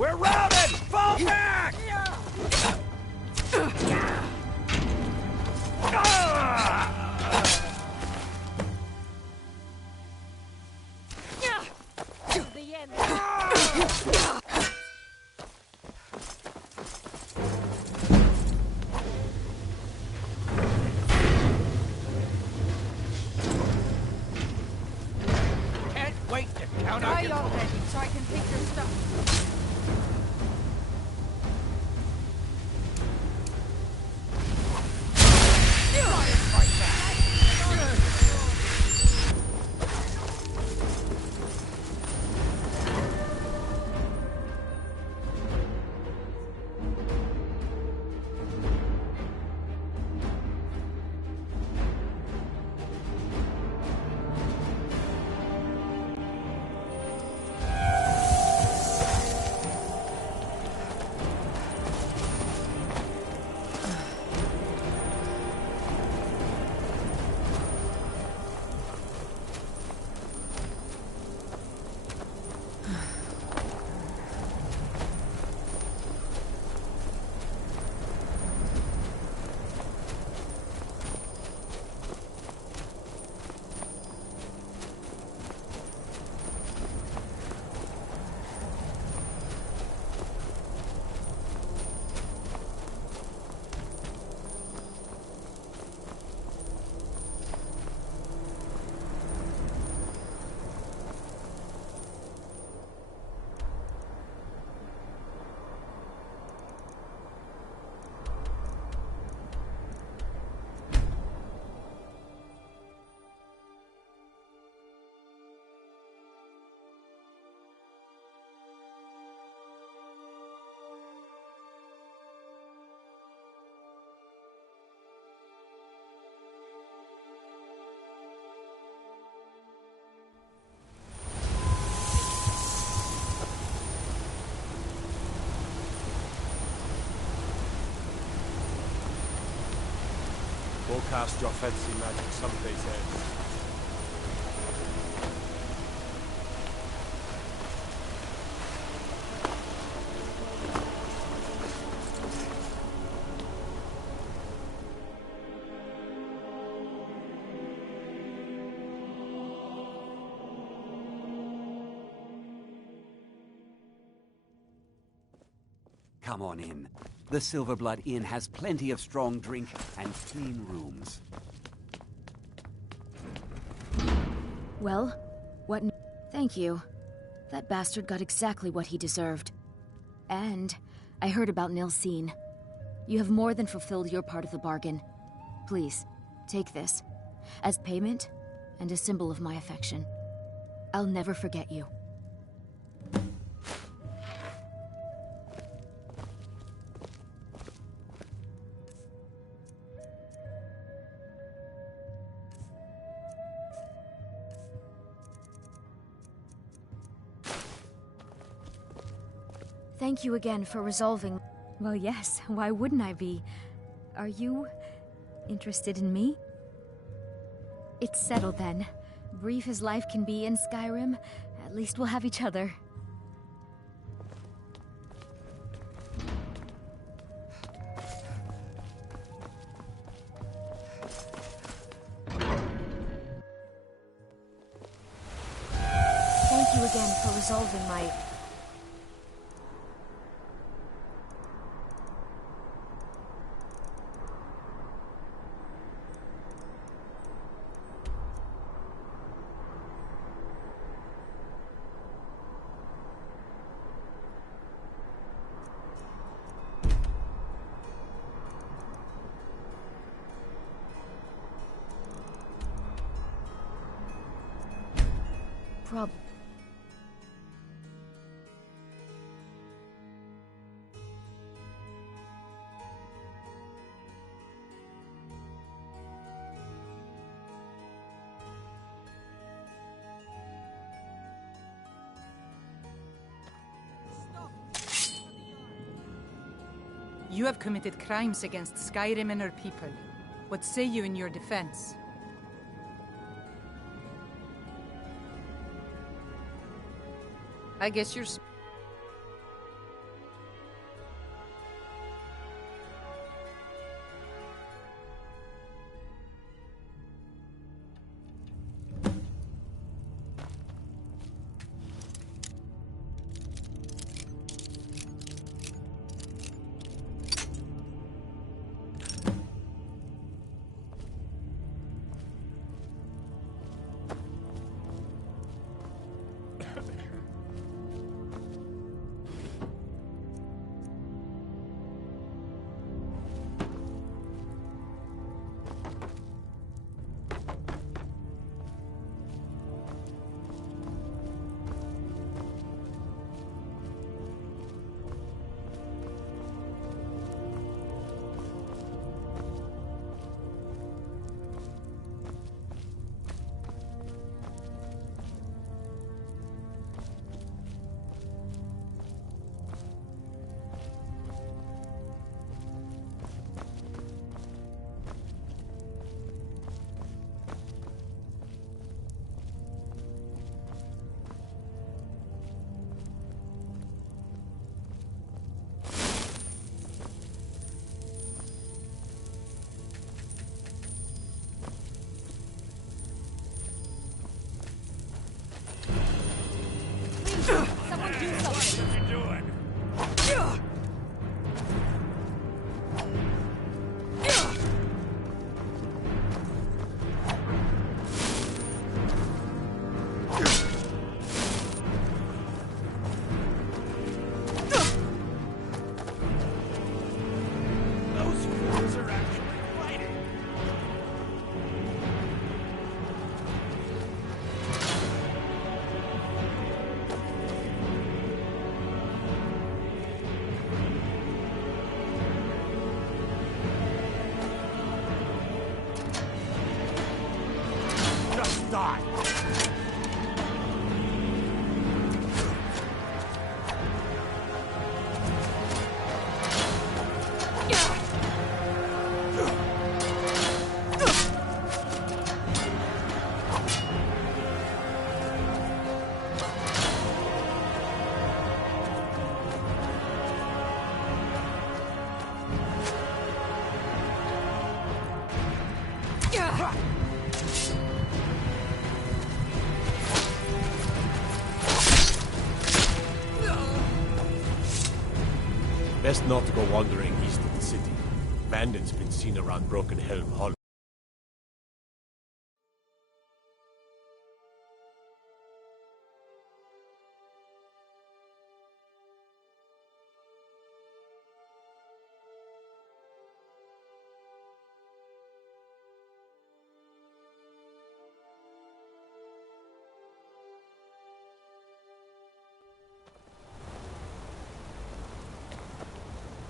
We're routed! Fall back! The end. Can't wait to count out Die your already, so I can take your stuff. Go cast your fancy magic someplace else. Come on in. The Silverblood Inn has plenty of strong drink and clean rooms. Well, what? Thank you. That bastard got exactly what he deserved. And I heard about Nilsine. You have more than fulfilled your part of the bargain. Please, take this. As payment, and a symbol of my affection. I'll never forget you. Thank you again for resolving... Well, yes, why wouldn't I be? Are you... interested in me? It's settled then. Brief as life can be in Skyrim, at least we'll have each other. Thank you again for resolving my... You have committed crimes against Skyrim and her people. What say you in your defense? I guess you're... die! Best not to go wandering east of the city. Bandits been seen around Broken Helm Hall.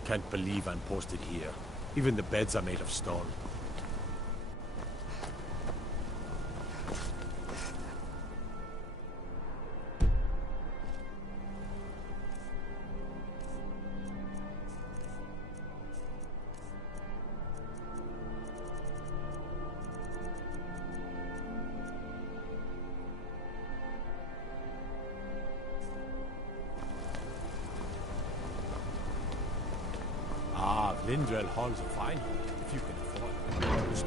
Can't believe I'm posted here. Even the beds are made of stone. Lindrell Hall's a fine home, if you can afford it.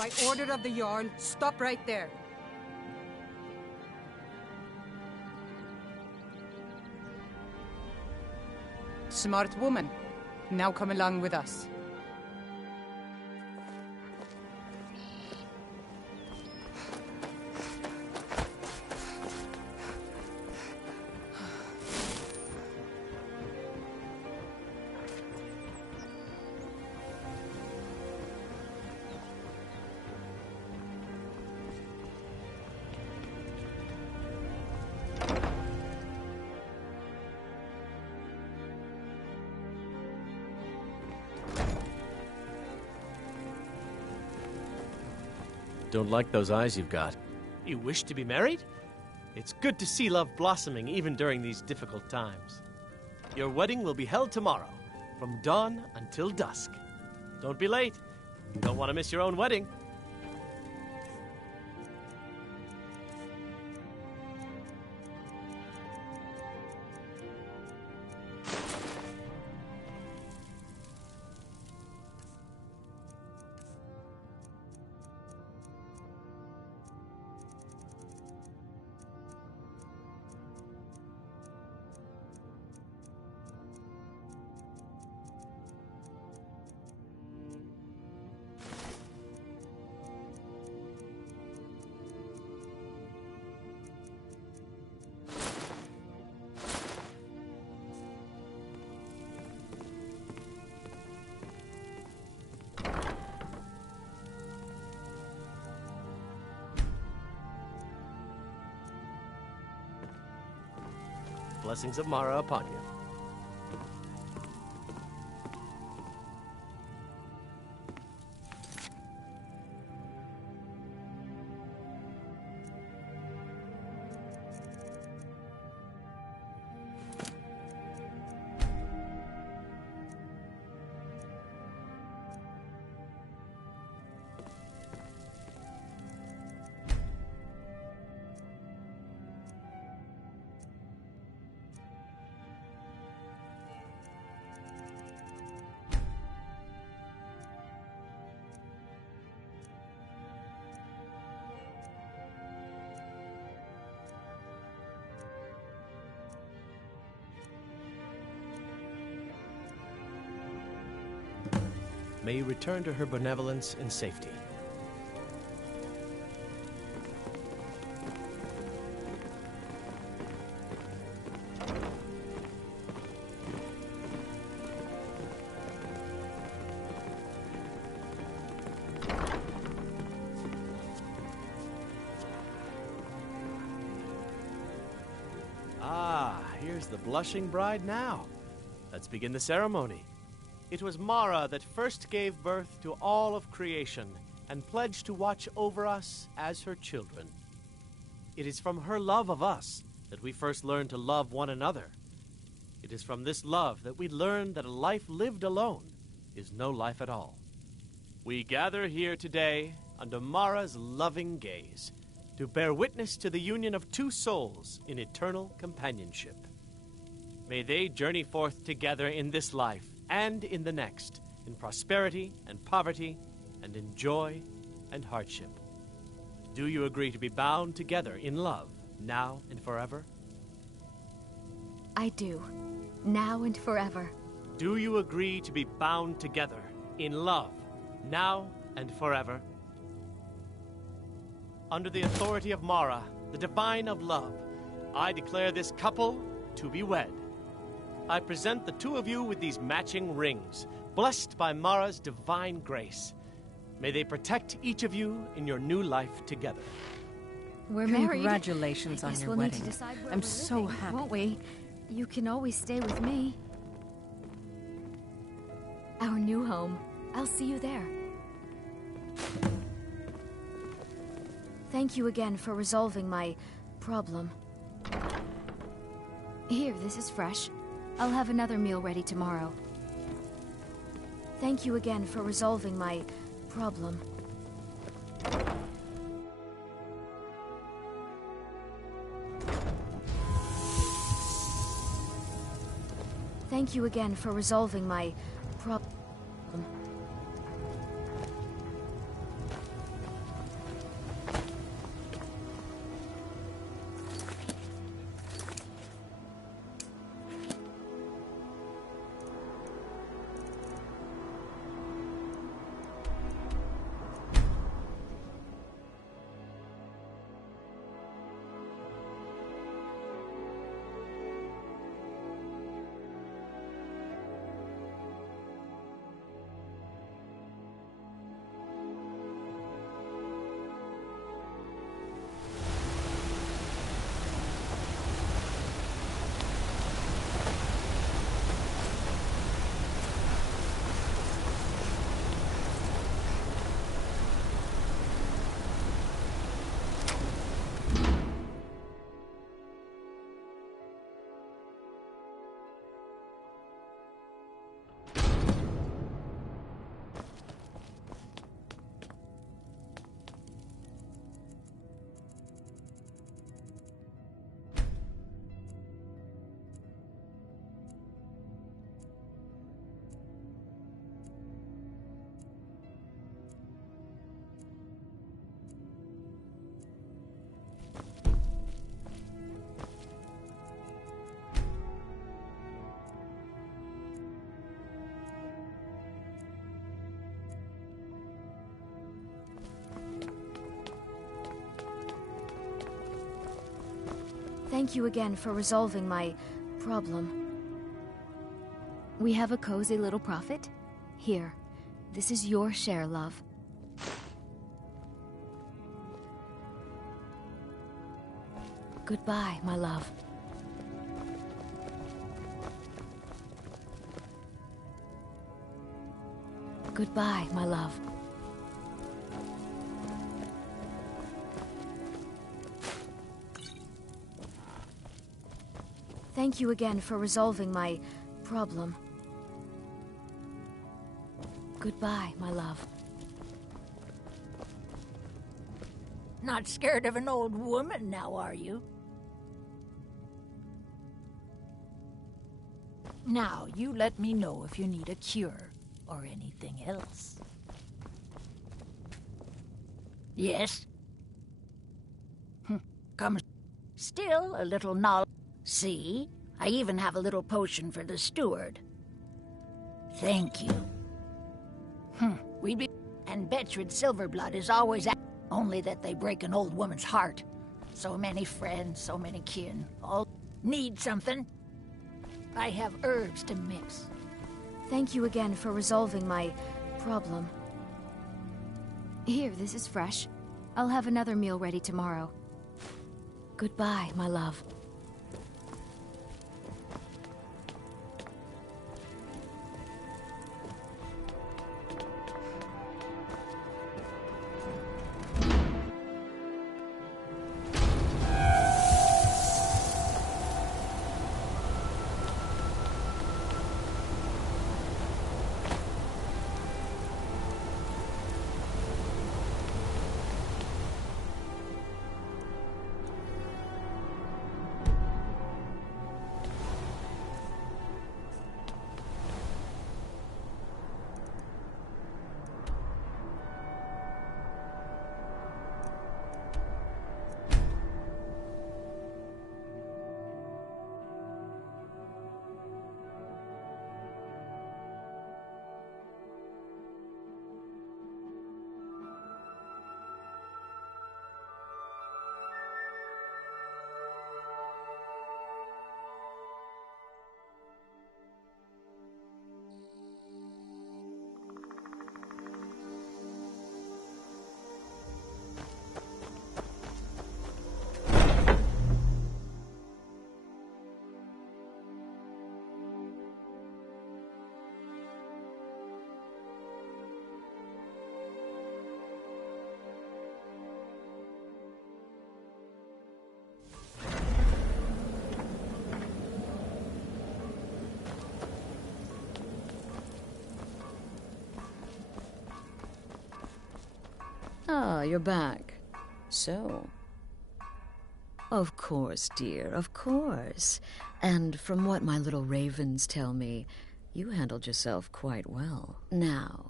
By order of the Jarl, stop right there. Smart woman. Now come along with us. Don't like those eyes you've got. You wish to be married? It's good to see love blossoming even during these difficult times. Your wedding will be held tomorrow, from dawn until dusk. Don't be late. You don't want to miss your own wedding. Blessings of Mara upon you. may you return to her benevolence in safety. Here's the blushing bride now. Let's begin the ceremony. It was Mara that first gave birth to all of creation and pledged to watch over us as her children. It is from her love of us that we first learned to love one another. It is from this love that we learn that a life lived alone is no life at all. We gather here today under Mara's loving gaze to bear witness to the union of two souls in eternal companionship. May they journey forth together in this life and in the next, in prosperity and poverty, and in joy and hardship. Do you agree to be bound together in love, now and forever? I do, now and forever. Do you agree to be bound together in love, now and forever? Under the authority of Mara, the divine of love, I declare this couple to be wed. I present the two of you with these matching rings, blessed by Mara's divine grace. May they protect each of you in your new life together. We're married. Congratulations on your wedding. I'm so happy. Won't we? You can always stay with me. Our new home. I'll see you there. Thank you again for resolving my problem. Here, this is fresh. I'll have another meal ready tomorrow. Thank you again for resolving my problem. Thank you again for resolving my problem. Thank you again for resolving my problem. We have a cozy little profit. Here, this is your share, love. Goodbye, my love. Goodbye, my love. Thank you again for resolving my problem. Goodbye, my love. Not scared of an old woman now, are you? Now, you let me know if you need a cure or anything else. Yes? Come. Still a little knowledge. See? I even have a little potion for the steward. Thank you. We'd be... And Betchred Silverblood is always only that they break an old woman's heart. So many friends, so many kin, all need something. I have herbs to mix. Thank you again for resolving my problem. Here, this is fresh. I'll have another meal ready tomorrow. Goodbye, my love. Ah, you're back. So... Of course, dear, of course. And from what my little ravens tell me, you handled yourself quite well. Now,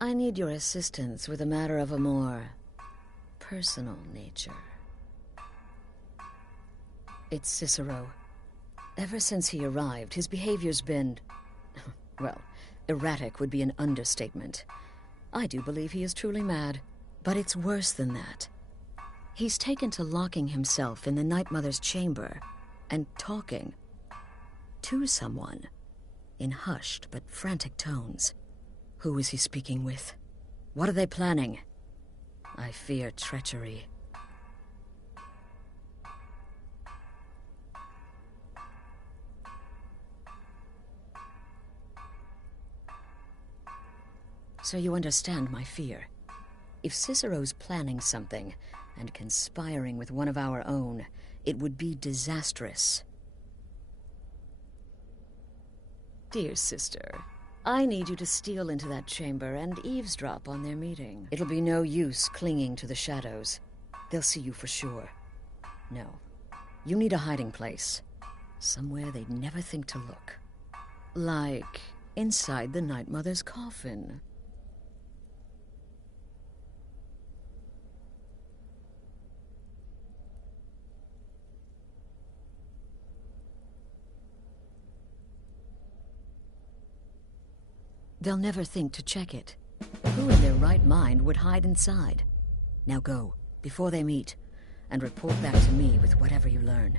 I need your assistance with a matter of a more personal nature. It's Cicero. Ever since he arrived, his behavior's been... well, erratic would be an understatement. I do believe he is truly mad. But it's worse than that. He's taken to locking himself in the Night Mother's chamber and talking to someone in hushed but frantic tones. Who is he speaking with? What are they planning? I fear treachery. So you understand my fear. If Cicero's planning something, and conspiring with one of our own, it would be disastrous. Dear sister, I need you to steal into that chamber and eavesdrop on their meeting. It'll be no use clinging to the shadows. They'll see you for sure. No, you need a hiding place. Somewhere they'd never think to look. Like inside the Night Mother's coffin. They'll never think to check it. Who in their right mind would hide inside? Now go, before they meet, and report back to me with whatever you learn.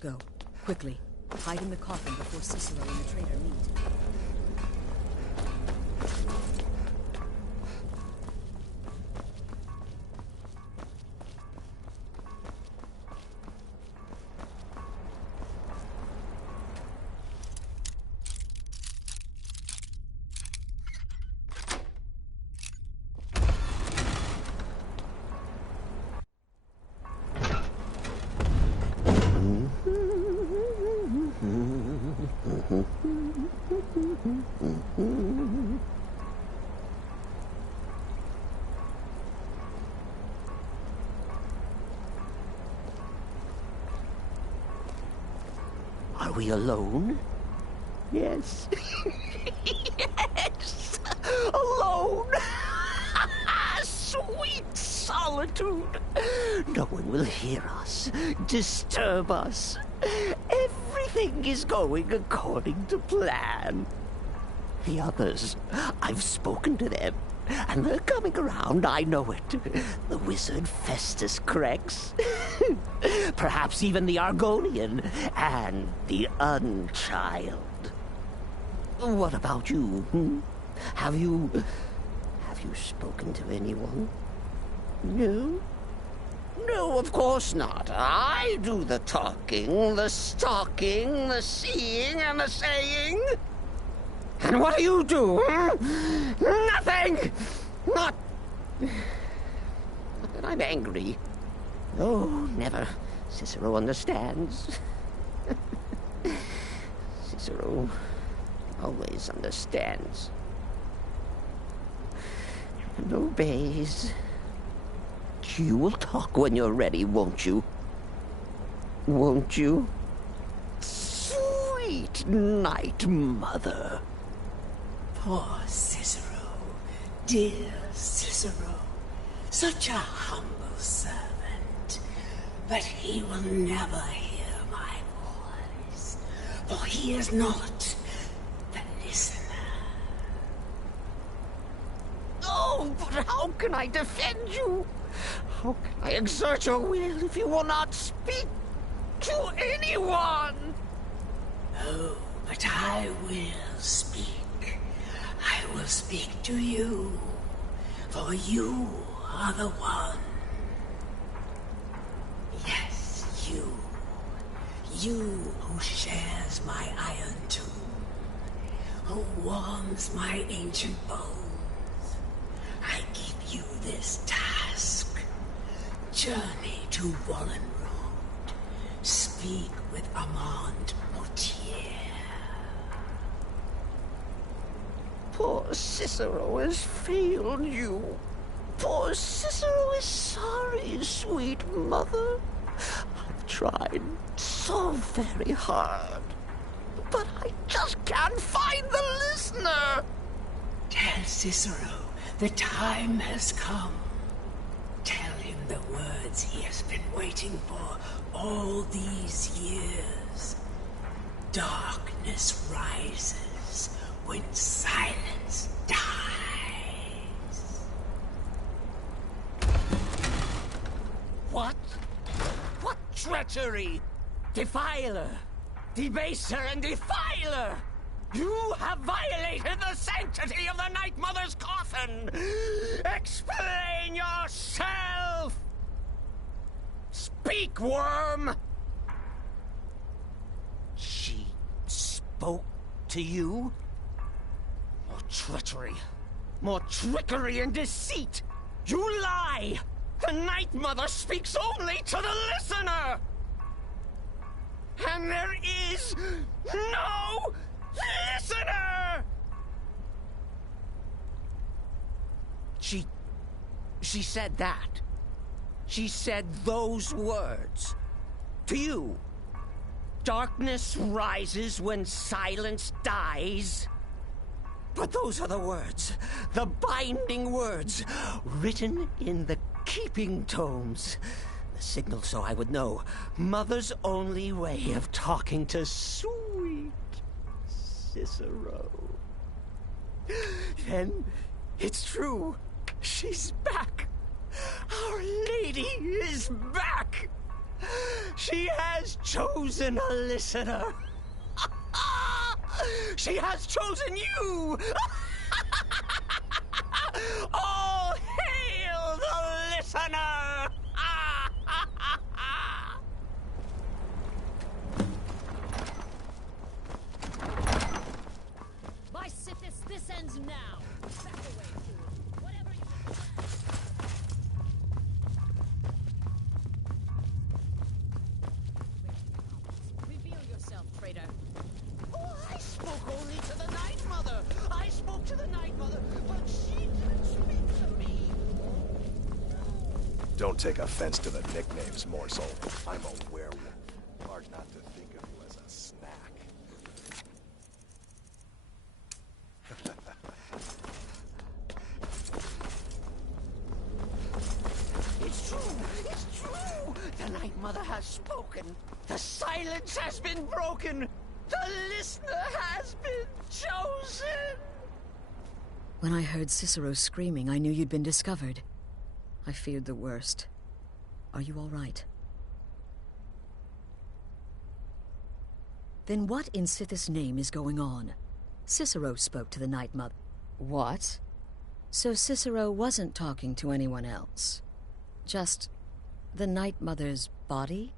Go, quickly. Hide in the coffin before Cicero and the traitor meet. Are we alone? Yes. Yes! Alone! Sweet! solitude. No one will hear us, disturb us. Everything is going according to plan. The others, I've spoken to them, and they're coming around, I know it. The wizard Festus Crex, perhaps even the Argonian, and the Unchild. What about you? Have you spoken to anyone? No? No, of course not. I do the talking, the stalking, the seeing, and the saying. And what do you do? Nothing! Not that I'm angry. Oh, never. Cicero understands. Cicero always understands. And obeys. You will talk when you're ready, won't you? Won't you? Sweet Night Mother. Poor Cicero, dear Cicero, such a humble servant. But he will never hear my voice, for he is not the listener. Oh, but how can I defend you? How can I exert your will if you will not speak to anyone? Oh, but I will speak. I will speak to you, for you are the one. Yes, you. You who shares my iron tomb, who warms my ancient bones. I give you this task. Journey to Wallenroad. Speak with Armand Moutier. Poor Cicero has failed you. Poor Cicero is sorry, sweet mother. I've tried so very hard, but I just can't find the listener. Tell Cicero the time has come. Tell him the words he has been waiting for all these years. Darkness rises when silence dies. What? What treachery? Defiler! Debaser and defiler! You have violated the sanctity of the Night Mother's coffin! Explain yourself! Speak, worm! She spoke to you? More treachery, more trickery and deceit! You lie! The Night Mother speaks only to the listener! And there is no listener! She said that. She said those words. To you. Darkness rises when silence dies. But those are the words, the binding words, written in the keeping tomes. The signal so I would know. Mother's only way of talking to sweet Cicero. Then it's true. She's back. Our Lady is back. She has chosen a listener. She has chosen you. All hail the listener. By Sithis, this ends now. Back away, fool. Whatever you... Reveal yourself, traitor. Oh, I spoke only to the Night Mother. I spoke to the Night Mother, but she didn't speak to me. Don't take offense to the nicknames, morsel. I'm a werewolf. Hard not to think of you as a snack. Mother has spoken. The silence has been broken. The listener has been chosen. When I heard Cicero screaming, I knew you'd been discovered. I feared the worst. Are you all right? Then what in Sithis' name is going on? Cicero spoke to the Night Mother. What? So Cicero wasn't talking to anyone else? Just the Night Mother's body?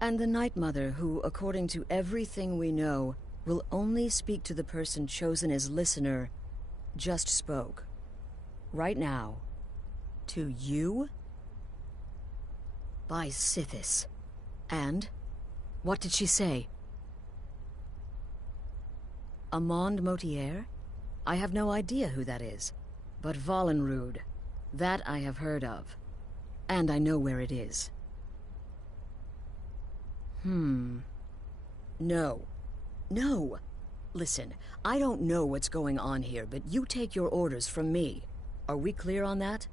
And the Night Mother, who, according to everything we know, will only speak to the person chosen as listener, just spoke. Right now. To you? By Sithis. And? What did she say? Amand Motier? I have no idea who that is. But Valenrud, that I have heard of. And I know where it is. No. No! Listen, I don't know what's going on here, but you take your orders from me. Are we clear on that?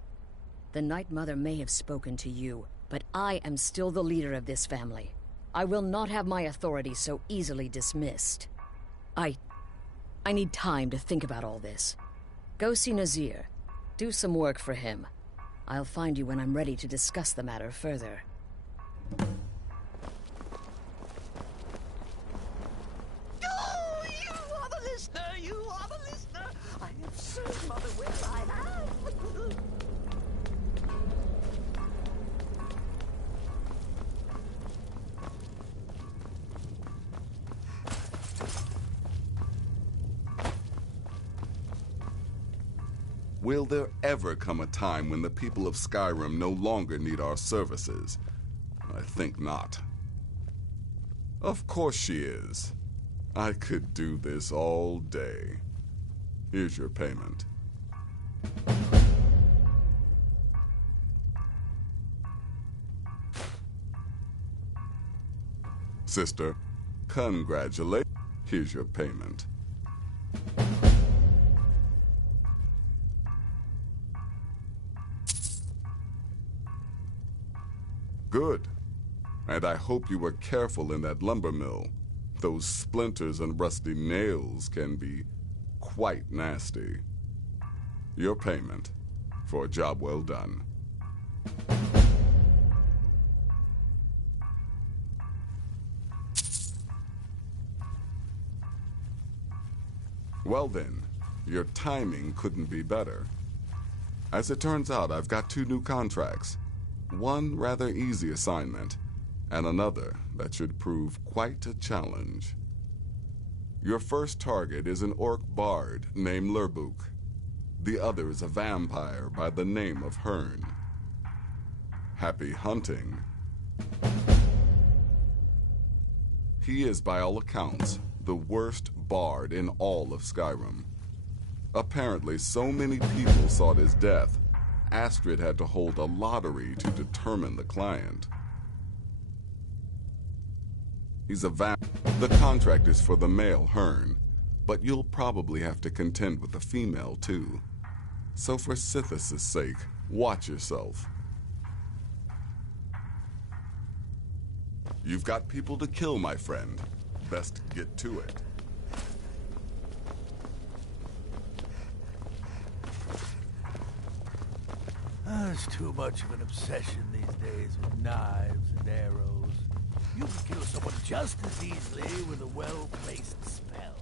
The Night Mother may have spoken to you, but I am still the leader of this family. I will not have my authority so easily dismissed. I need time to think about all this. Go see Nazir. Do some work for him. I'll find you when I'm ready to discuss the matter further. Oh, you are the listener! You are the listener! I have served Mother well, I have! Will there ever come a time when the people of Skyrim no longer need our services? I think not. Of course she is. I could do this all day. Here's your payment. Sister, congratulate. Here's your payment. Good. And I hope you were careful in that lumber mill. Those splinters and rusty nails can be quite nasty. Your payment for a job well done. Well then, your timing couldn't be better. As it turns out, I've got 2 new contracts. One rather easy assignment, and another that should prove quite a challenge. Your first target is an orc bard named Lurbuk. The other is a vampire by the name of Hearn. Happy hunting. He is, by all accounts, the worst bard in all of Skyrim. Apparently, so many people sought his death, Astrid had to hold a lottery to determine the client. He's a The contract is for the male Hearn, but you'll probably have to contend with the female too. So for Sithis' sake, watch yourself. You've got people to kill, my friend. Best get to it. There's too much of an obsession these days with knives and arrows. You can kill someone just as easily with a well-placed spell.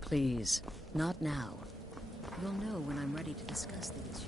Please, not now. You'll know when I'm ready to discuss the issue.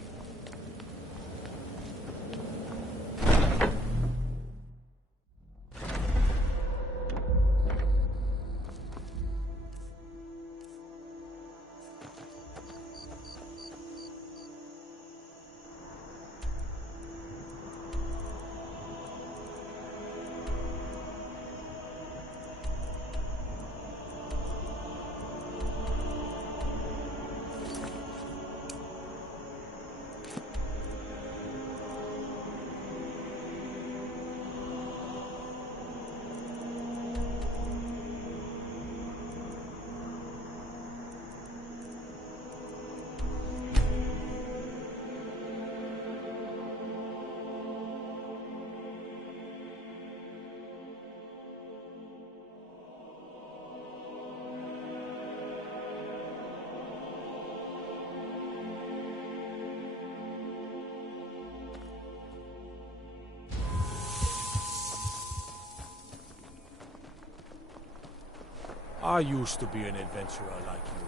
I used to be an adventurer like you.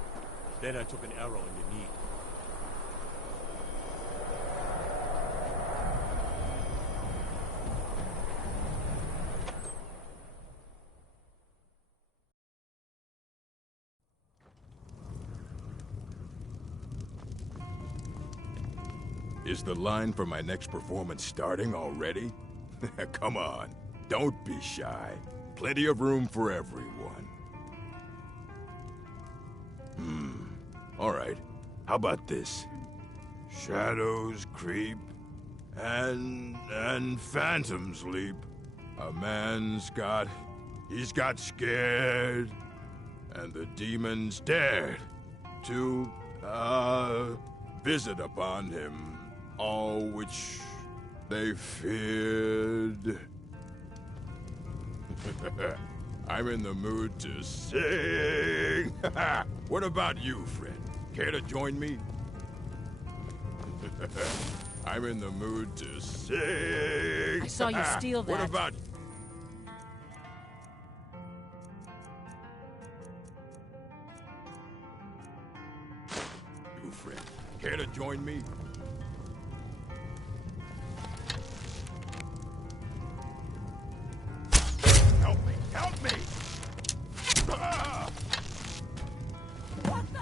Then I took an arrow in the knee. Is the line for my next performance starting already? Come on, don't be shy. Plenty of room for everyone. All right. How about this? Shadows creep, and phantoms leap. A man's he's got scared, and the demons dared to, visit upon him all which they feared. I'm in the mood to sing. What about you, friend? Care to join me? I'm in the mood to sing. I saw you steal that. What about you, friend? Care to join me? Help me! Help me! Ah! What the?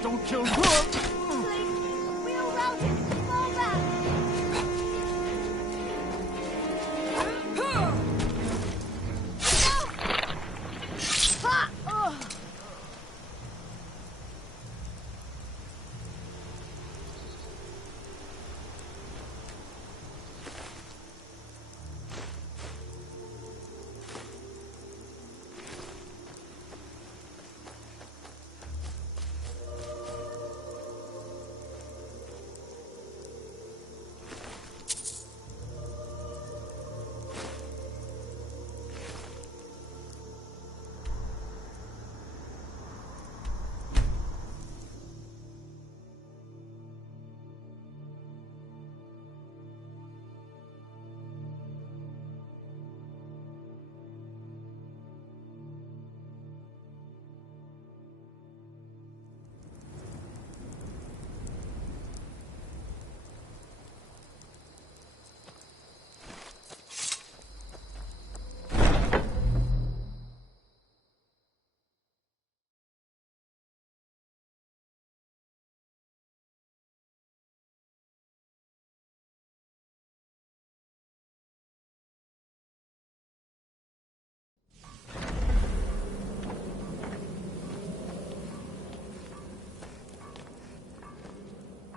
Don't kill me. We'll route it. Fall back.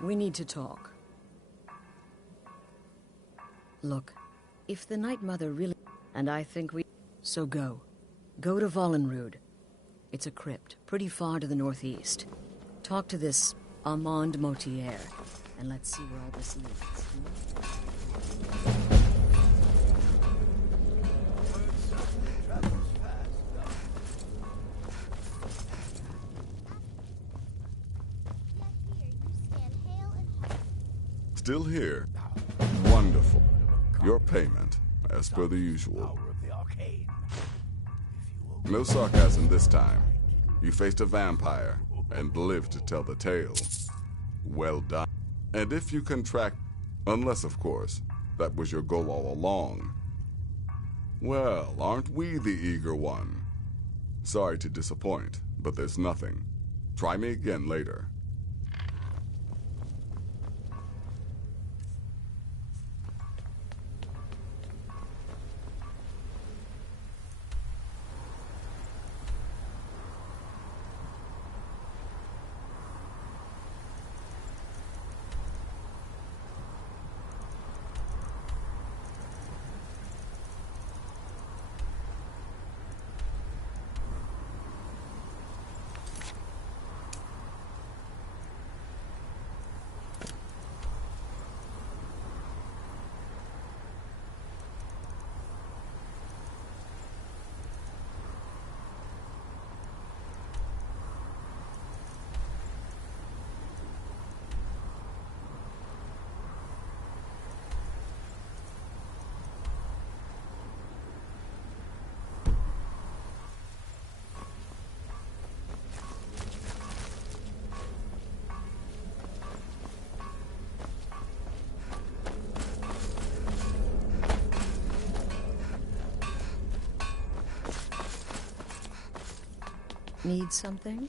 We need to talk. Look, if the Night Mother really... And I think we... So go. Go to Vollenrude. It's a crypt, pretty far to the northeast. Talk to this Armand Motier, and let's see where all this leads. Still here? Wonderful. Your payment, as per the usual. No sarcasm this time. You faced a vampire and lived to tell the tale. Well done. And if you contract... Unless, of course, that was your goal all along. Well, aren't we the eager one? Sorry to disappoint, but there's nothing. Try me again later. Need something?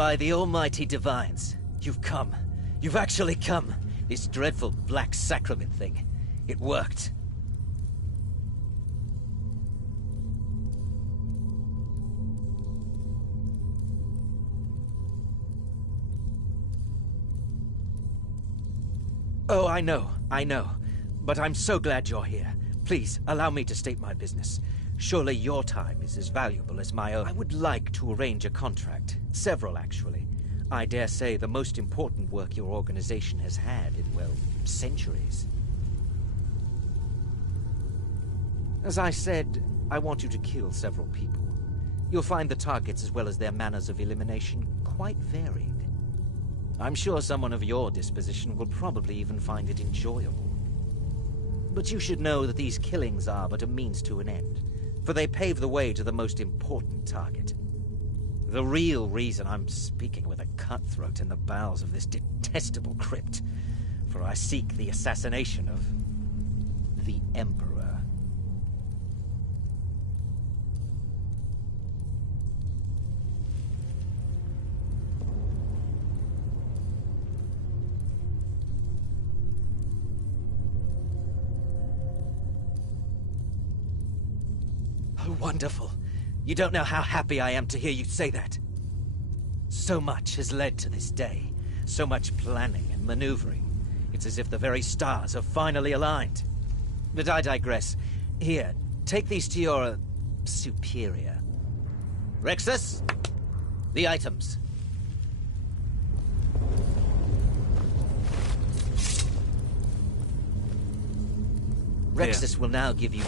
By the almighty divines, you've come. You've actually come. This dreadful black sacrament thing. It worked. Oh, I know. But I'm so glad you're here. Please, allow me to state my business. Surely your time is as valuable as my own. I would like to arrange a contract. Several, actually. I dare say the most important work your organization has had in, well, centuries. As I said, I want you to kill several people. You'll find the targets as well as their manners of elimination quite varied. I'm sure someone of your disposition will probably even find it enjoyable. But you should know that these killings are but a means to an end, for they pave the way to the most important target. The real reason I'm speaking with a cutthroat in the bowels of this detestable crypt, for I seek the assassination of the Emperor. Oh, wonderful. You don't know how happy I am to hear you say that. So much has led to this day. So much planning and maneuvering. It's as if the very stars have finally aligned. But I digress. Here, take these to your superior. Rexus, the items. Rexus will now give you...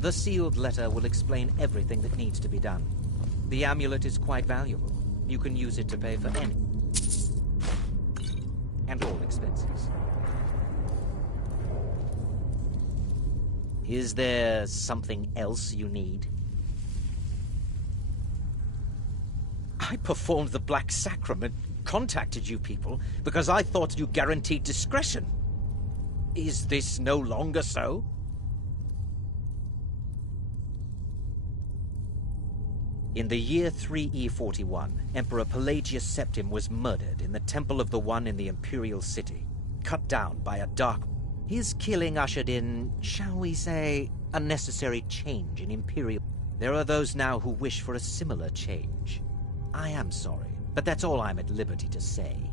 The sealed letter will explain everything that needs to be done. The amulet is quite valuable. You can use it to pay for any... and all expenses. Is there something else you need? I performed the Black Sacrament, contacted you people, because I thought you guaranteed discretion. Is this no longer so? In the year 3E41, Emperor Pelagius Septim was murdered in the Temple of the One in the Imperial City, cut down by a dark... His killing ushered in, shall we say, a necessary change in Imperial... There are those now who wish for a similar change. I am sorry, but that's all I'm at liberty to say.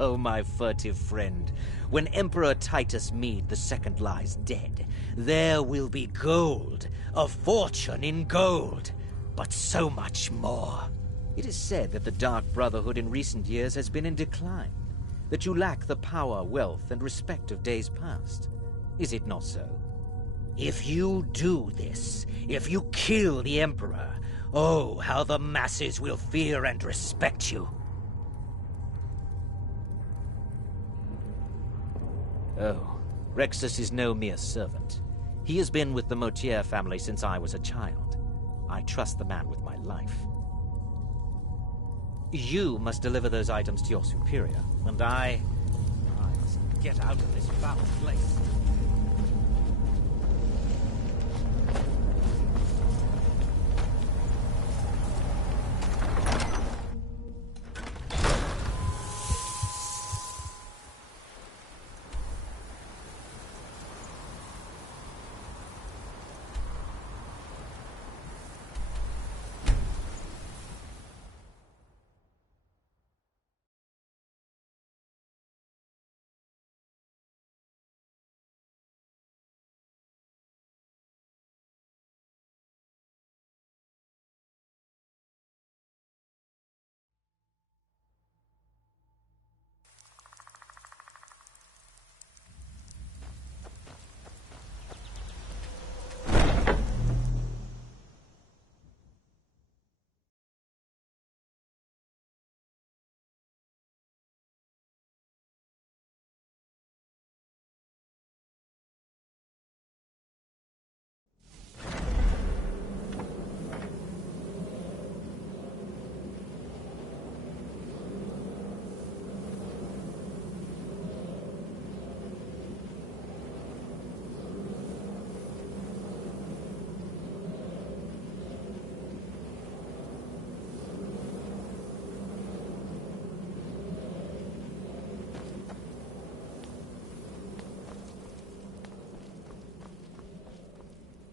Oh, my furtive friend, when Emperor Titus Mede II lies dead, there will be gold, a fortune in gold, but so much more. It is said that the Dark Brotherhood in recent years has been in decline, that you lack the power, wealth, and respect of days past. Is it not so? If you do this, if you kill the Emperor, oh, how the masses will fear and respect you. Oh, Rexus is no mere servant. He has been with the Motier family since I was a child. I trust the man with my life. You must deliver those items to your superior, and I must get out of this foul place.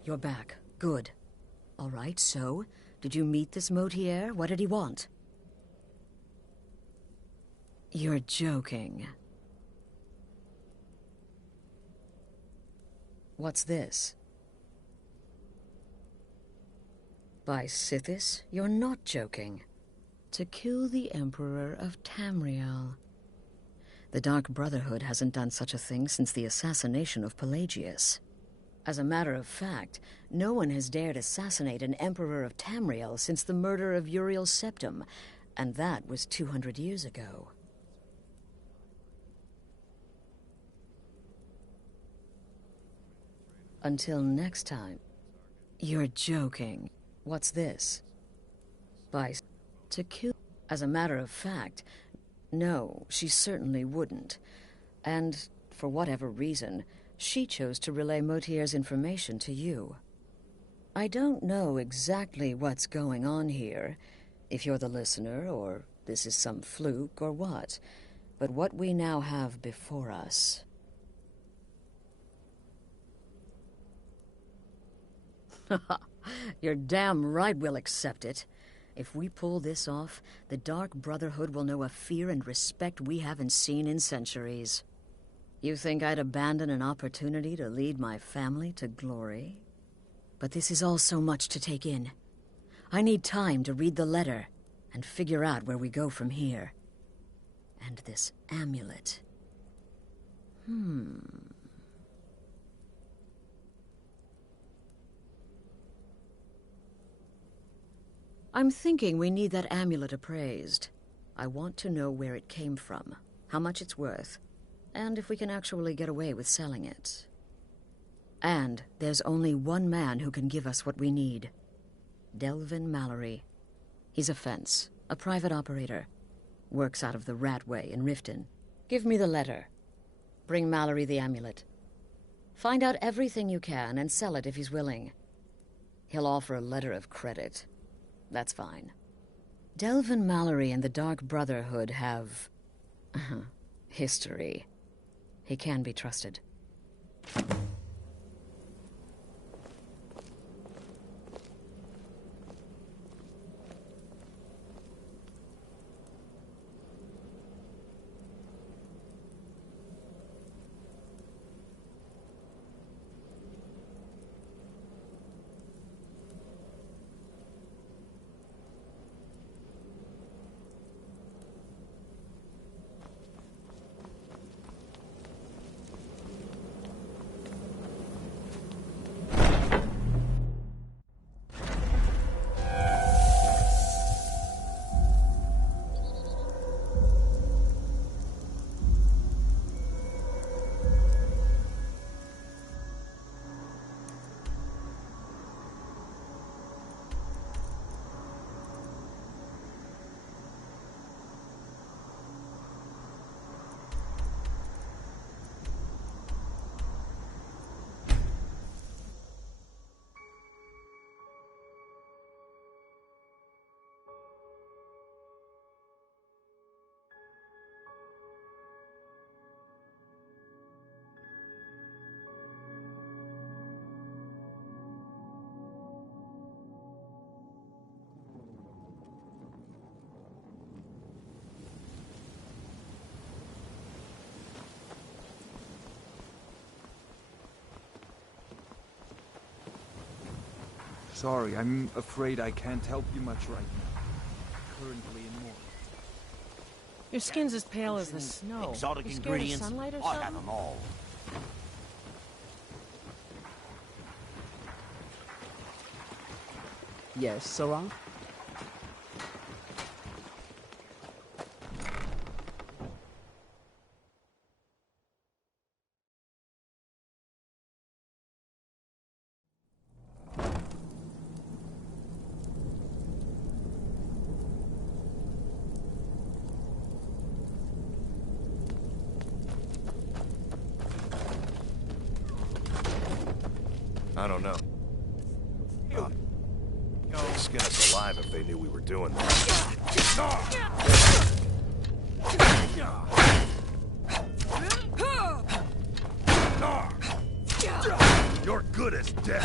You're back. Good. All right, so, did you meet this Motier? What did he want? You're joking. What's this? By Sithis, you're not joking. To kill the Emperor of Tamriel. The Dark Brotherhood hasn't done such a thing since the assassination of Pelagius. As a matter of fact, no one has dared assassinate an Emperor of Tamriel since the murder of Uriel Septim, and that was 200 years ago. Until next time. You're joking. What's this? To kill... As a matter of fact, no, she certainly wouldn't. And, for whatever reason, she chose to relay Motier's information to you. I don't know exactly what's going on here, if you're the listener, or this is some fluke, or what. But what we now have before us... You're damn right we'll accept it. If we pull this off, the Dark Brotherhood will know a fear and respect we haven't seen in centuries. You think I'd abandon an opportunity to lead my family to glory? But this is all so much to take in. I need time to read the letter and figure out where we go from here. And this amulet. I'm thinking we need that amulet appraised. I want to know where it came from, how much it's worth, and if we can actually get away with selling it. And there's only one man who can give us what we need. Delvin Mallory. He's a fence, a private operator. Works out of the Ratway in Riften. Give me the letter. Bring Mallory the amulet. Find out everything you can and sell it if he's willing. He'll offer a letter of credit. That's fine. Delvin Mallory and the Dark Brotherhood have... history. He can be trusted. Sorry, I'm afraid I can't help you much right now. Currently in mourning. Your skin's as pale as the snow. Exotic You scared of ingredients. sunlight or I have something? them all. Yes, Sarah? I don't know. They'd skin us alive if they knew we were doing that. You're good as dead.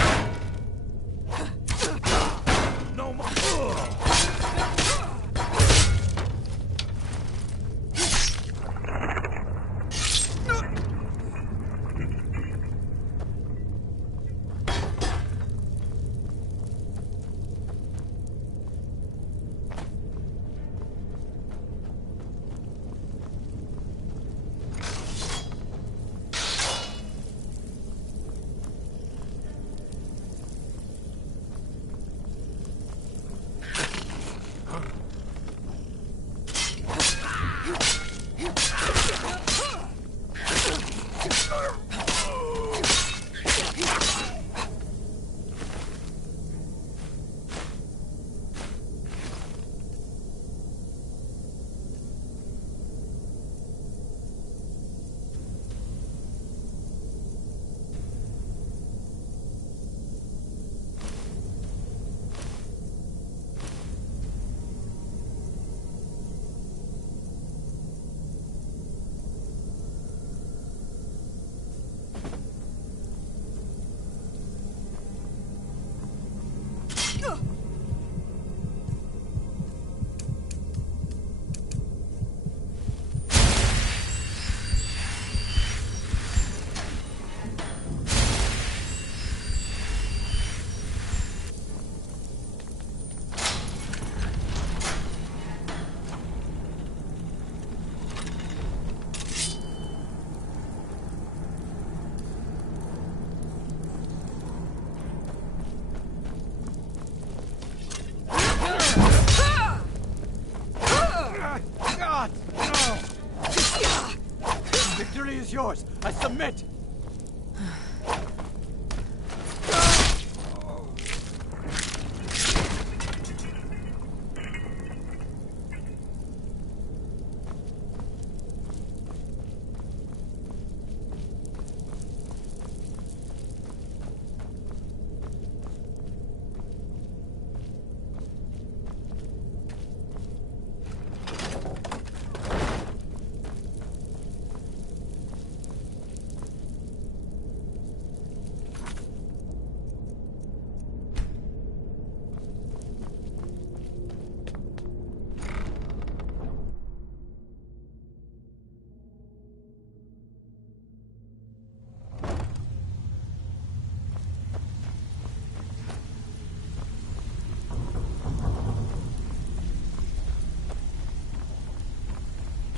God! No! Victory is yours. I submit.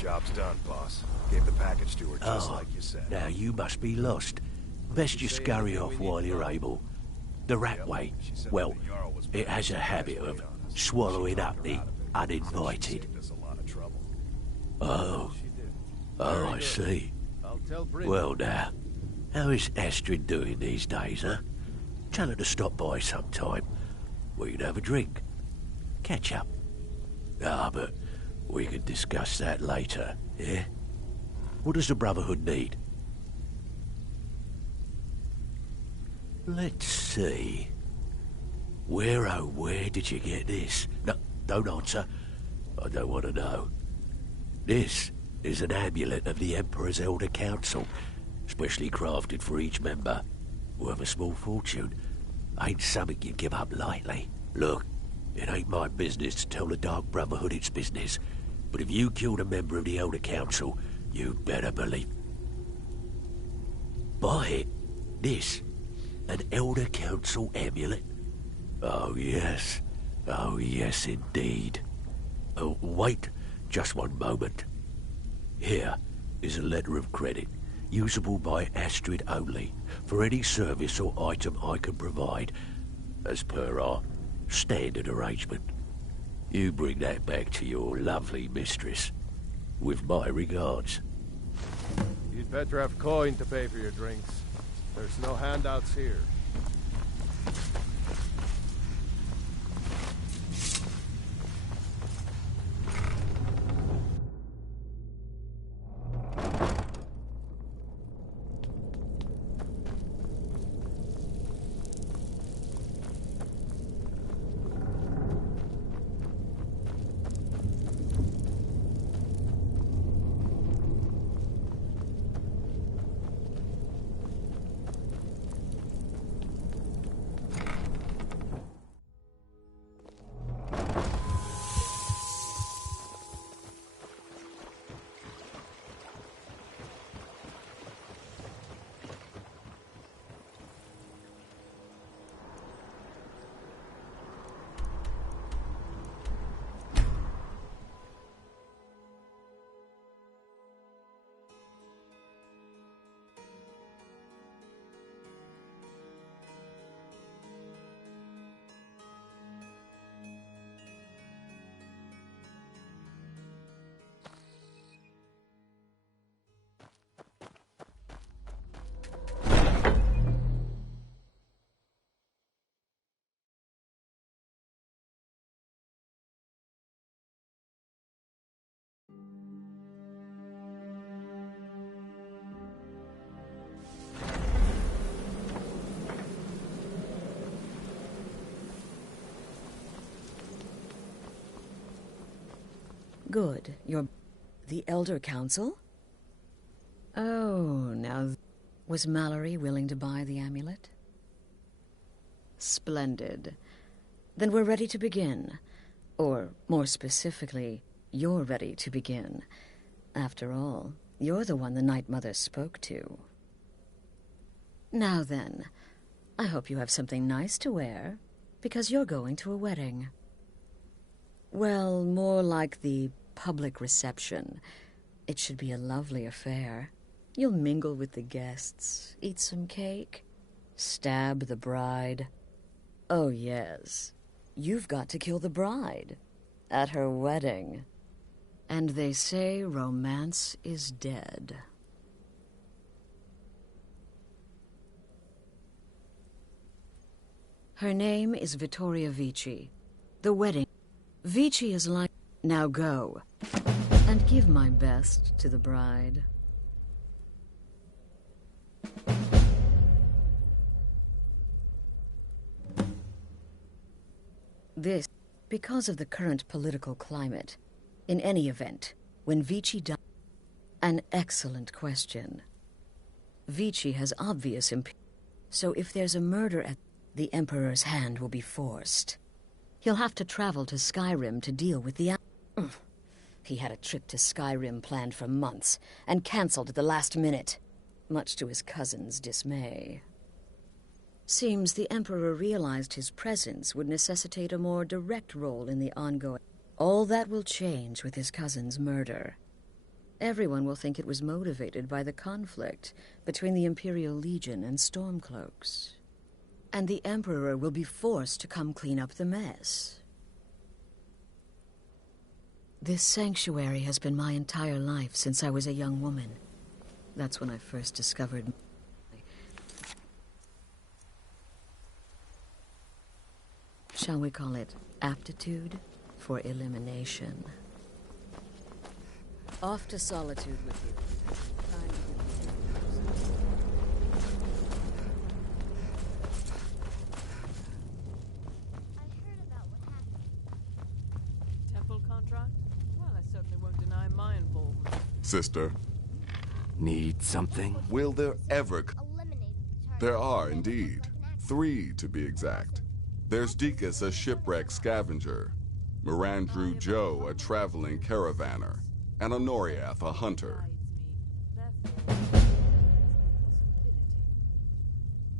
Job's done, boss. Gave the package to her just like you said. Now you must be lost. Best you scurry off while you're able. The Ratway, well, it has a habit of swallowing up the uninvited. Oh. Oh, I see. Well now, how is Astrid doing these days, huh? Tell her to stop by sometime. We can have a drink. Catch up. Ah, but we can discuss that later, yeah? What does the Brotherhood need? Let's see. Where, oh, where did you get this? No, don't answer. I don't want to know. This is an amulet of the Emperor's Elder Council, specially crafted for each member. Worth a small fortune. Ain't something you give up lightly. Look, it ain't my business to tell the Dark Brotherhood its business, but if you killed a member of the Elder Council, you'd better believe. Buy it. This. An Elder Council amulet. Oh, yes. Oh, yes, indeed. Oh, wait just one moment. Here is a letter of credit, usable by Astrid only, for any service or item I can provide, as per our standard arrangement. You bring that back to your lovely mistress, with my regards. You'd better have coin to pay for your drinks. There's no handouts here. Good. You're the Elder Council? Oh, now... Was Mallory willing to buy the amulet? Splendid. Then we're ready to begin. Or, more specifically, you're ready to begin. After all, you're the one the Night Mother spoke to. Now then, I hope you have something nice to wear, because you're going to a wedding. Well, more like the public reception. It should be a lovely affair. You'll mingle with the guests, eat some cake, stab the bride. Oh, yes. You've got to kill the bride at her wedding. And they say romance is dead. Her name is Vittoria Vici. The wedding. Vici is like... Now go. And give my best to the bride. This, because of the current political climate. In any event, when Vici died... An excellent question. Vici has obvious so if there's a murder at... The Emperor's hand will be forced. He'll have to travel to SKYRIM to deal with the... He had a trip to SKYRIM planned for months, and cancelled at the last minute, much to his cousin's dismay. Seems the Emperor realized his presence would necessitate a more direct role in the ongoing... All that will change with his cousin's murder. Everyone will think it was motivated by the conflict between the Imperial Legion and Stormcloaks. And the Emperor will be forced to come clean up the mess. This sanctuary has been my entire life since I was a young woman. That's when I first discovered... Shall we call it aptitude for elimination? Off to Solitude with you. Sister. Need something? Will there ever... There are, indeed. 3, to be exact. There's Deacus, a shipwreck scavenger. Mirandru Joe, a traveling caravaner. And Honoriath, a hunter.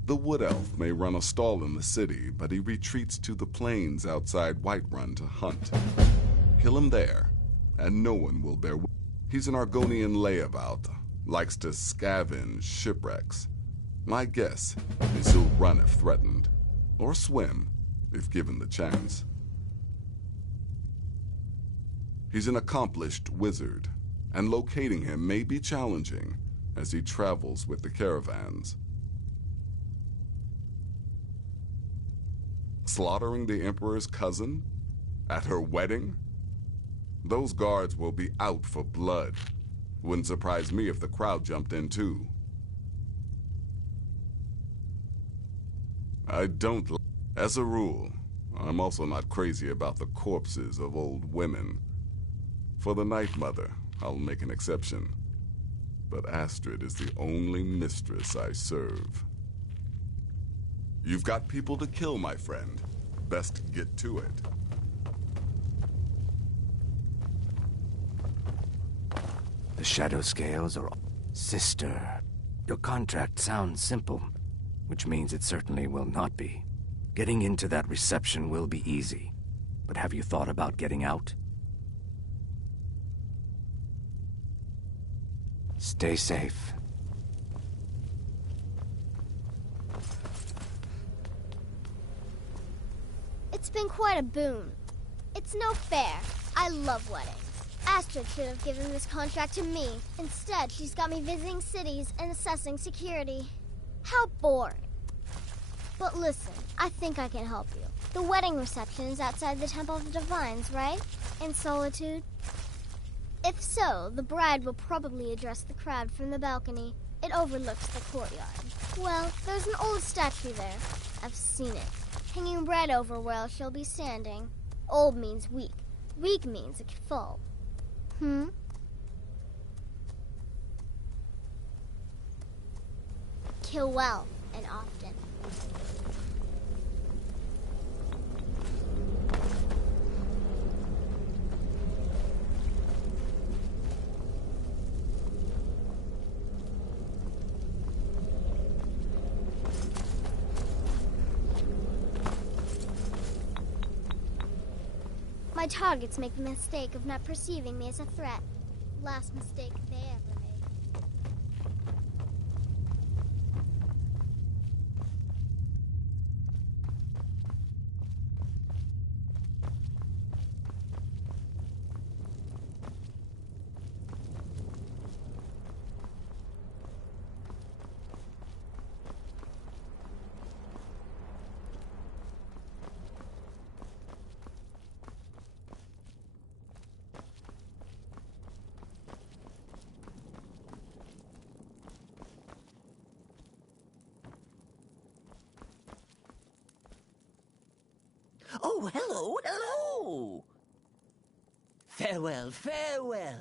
The Wood Elf may run a stall in the city, but he retreats to the plains outside Whiterun to hunt. Kill him there, and no one will bear... He's an Argonian layabout, likes to scavenge shipwrecks. My guess is he'll run if threatened, or swim if given the chance. He's an accomplished wizard, and locating him may be challenging as he travels with the caravans. Slaughtering the Emperor's cousin? At her wedding? Those guards will be out for blood. Wouldn't surprise me if the crowd jumped in too. I don't... As a rule, I'm also not crazy about the corpses of old women. For the Night Mother, I'll make an exception. But Astrid is the only mistress I serve. You've got people to kill, my friend. Best get to it. The Shadow Scales are... Sister, your contract sounds simple, which means it certainly will not be. Getting into that reception will be easy, but have you thought about getting out? Stay safe. It's been quite a boon. It's no fair. I love weddings. Astrid should have given this contract to me. Instead, she's got me visiting cities and assessing security. How boring. But listen, I think I can help you. The wedding reception is outside the Temple of the Divines, right? In Solitude? If so, the bride will probably address the crowd from the balcony. It overlooks the courtyard. Well, there's an old statue there. I've seen it. Hanging right over where she'll be standing. Old means weak. Weak means it could fall. Kill well and often. My targets make the mistake of not perceiving me as a threat. Last mistake they ever made. Oh, hello, hello! Farewell, farewell.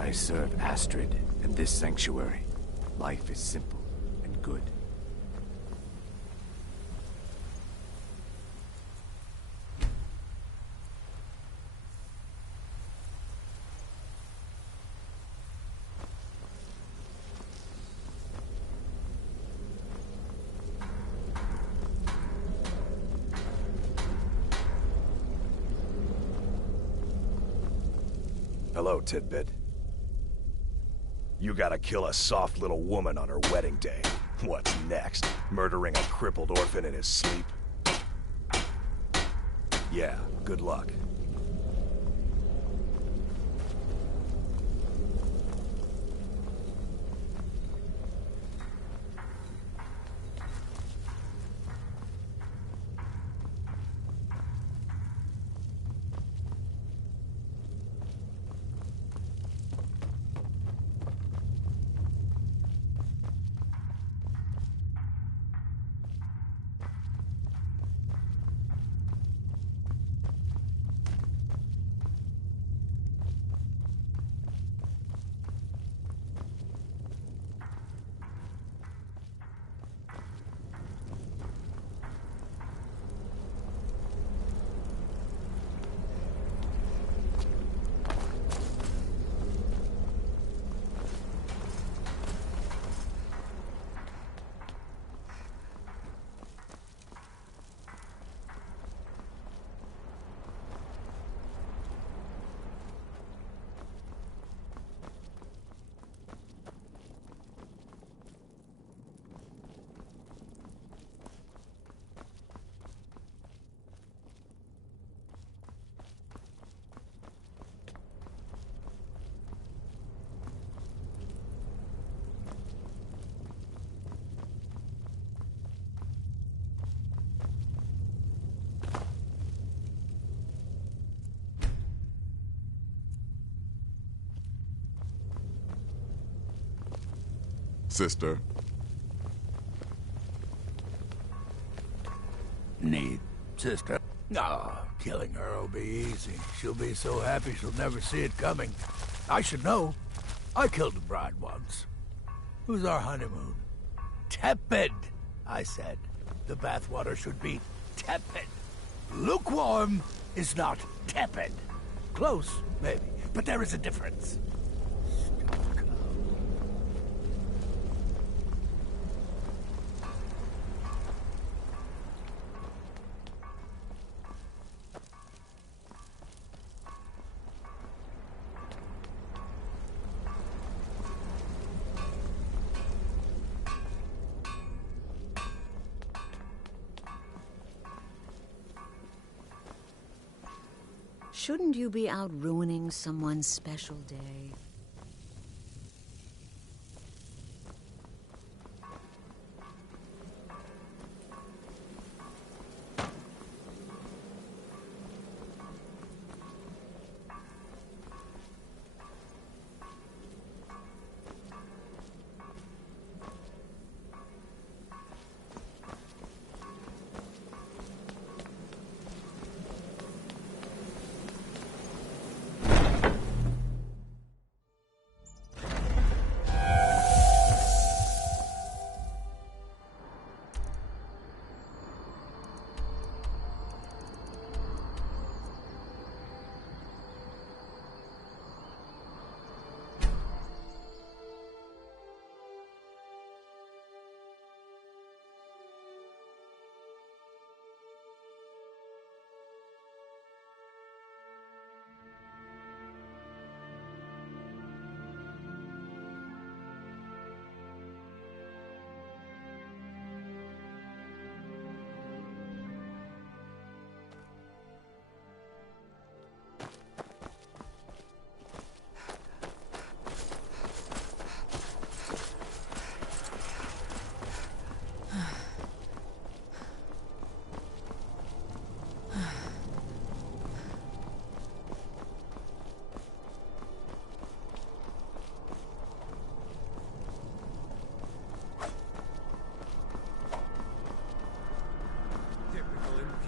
I serve Astrid and this sanctuary. Life is simple and good. Hello, Tidbit. You gotta kill a soft little woman on her wedding day. What's next? Murdering a crippled orphan in his sleep? Yeah, good luck. Sister. Need sister? No, killing her will be easy. She'll be so happy she'll never see it coming. I should know. I killed a bride once. It was our honeymoon. Tepid, I said. The bathwater should be tepid. Lukewarm is not tepid. Close, maybe, but there is a difference. Shouldn't you be out ruining someone's special day?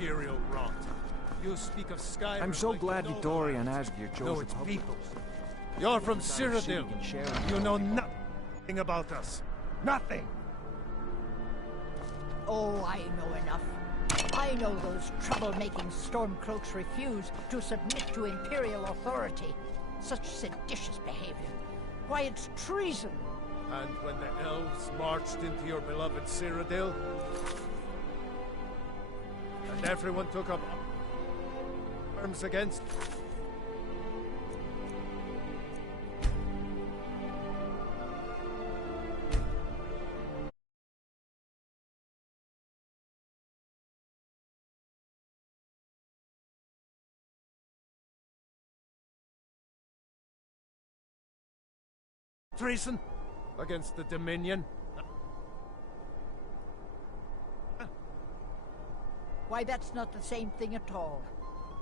Imperial rot. You speak of SKYRIM. I'm so like glad you know Midori the and land. Asgir chose No, the it's public. people. You're from Cyrodiil. You know nothing about us. Nothing. Oh, I know enough. I know those trouble-making Stormcloaks refuse to submit to Imperial authority. Such seditious behavior. Why, it's treason. And when the elves marched into your beloved Cyrodiil, and everyone took up arms against... treason against the Dominion. Why, that's not the same thing at all.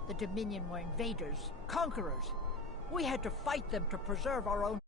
The Dominion were invaders, conquerors. We had to fight them to preserve our own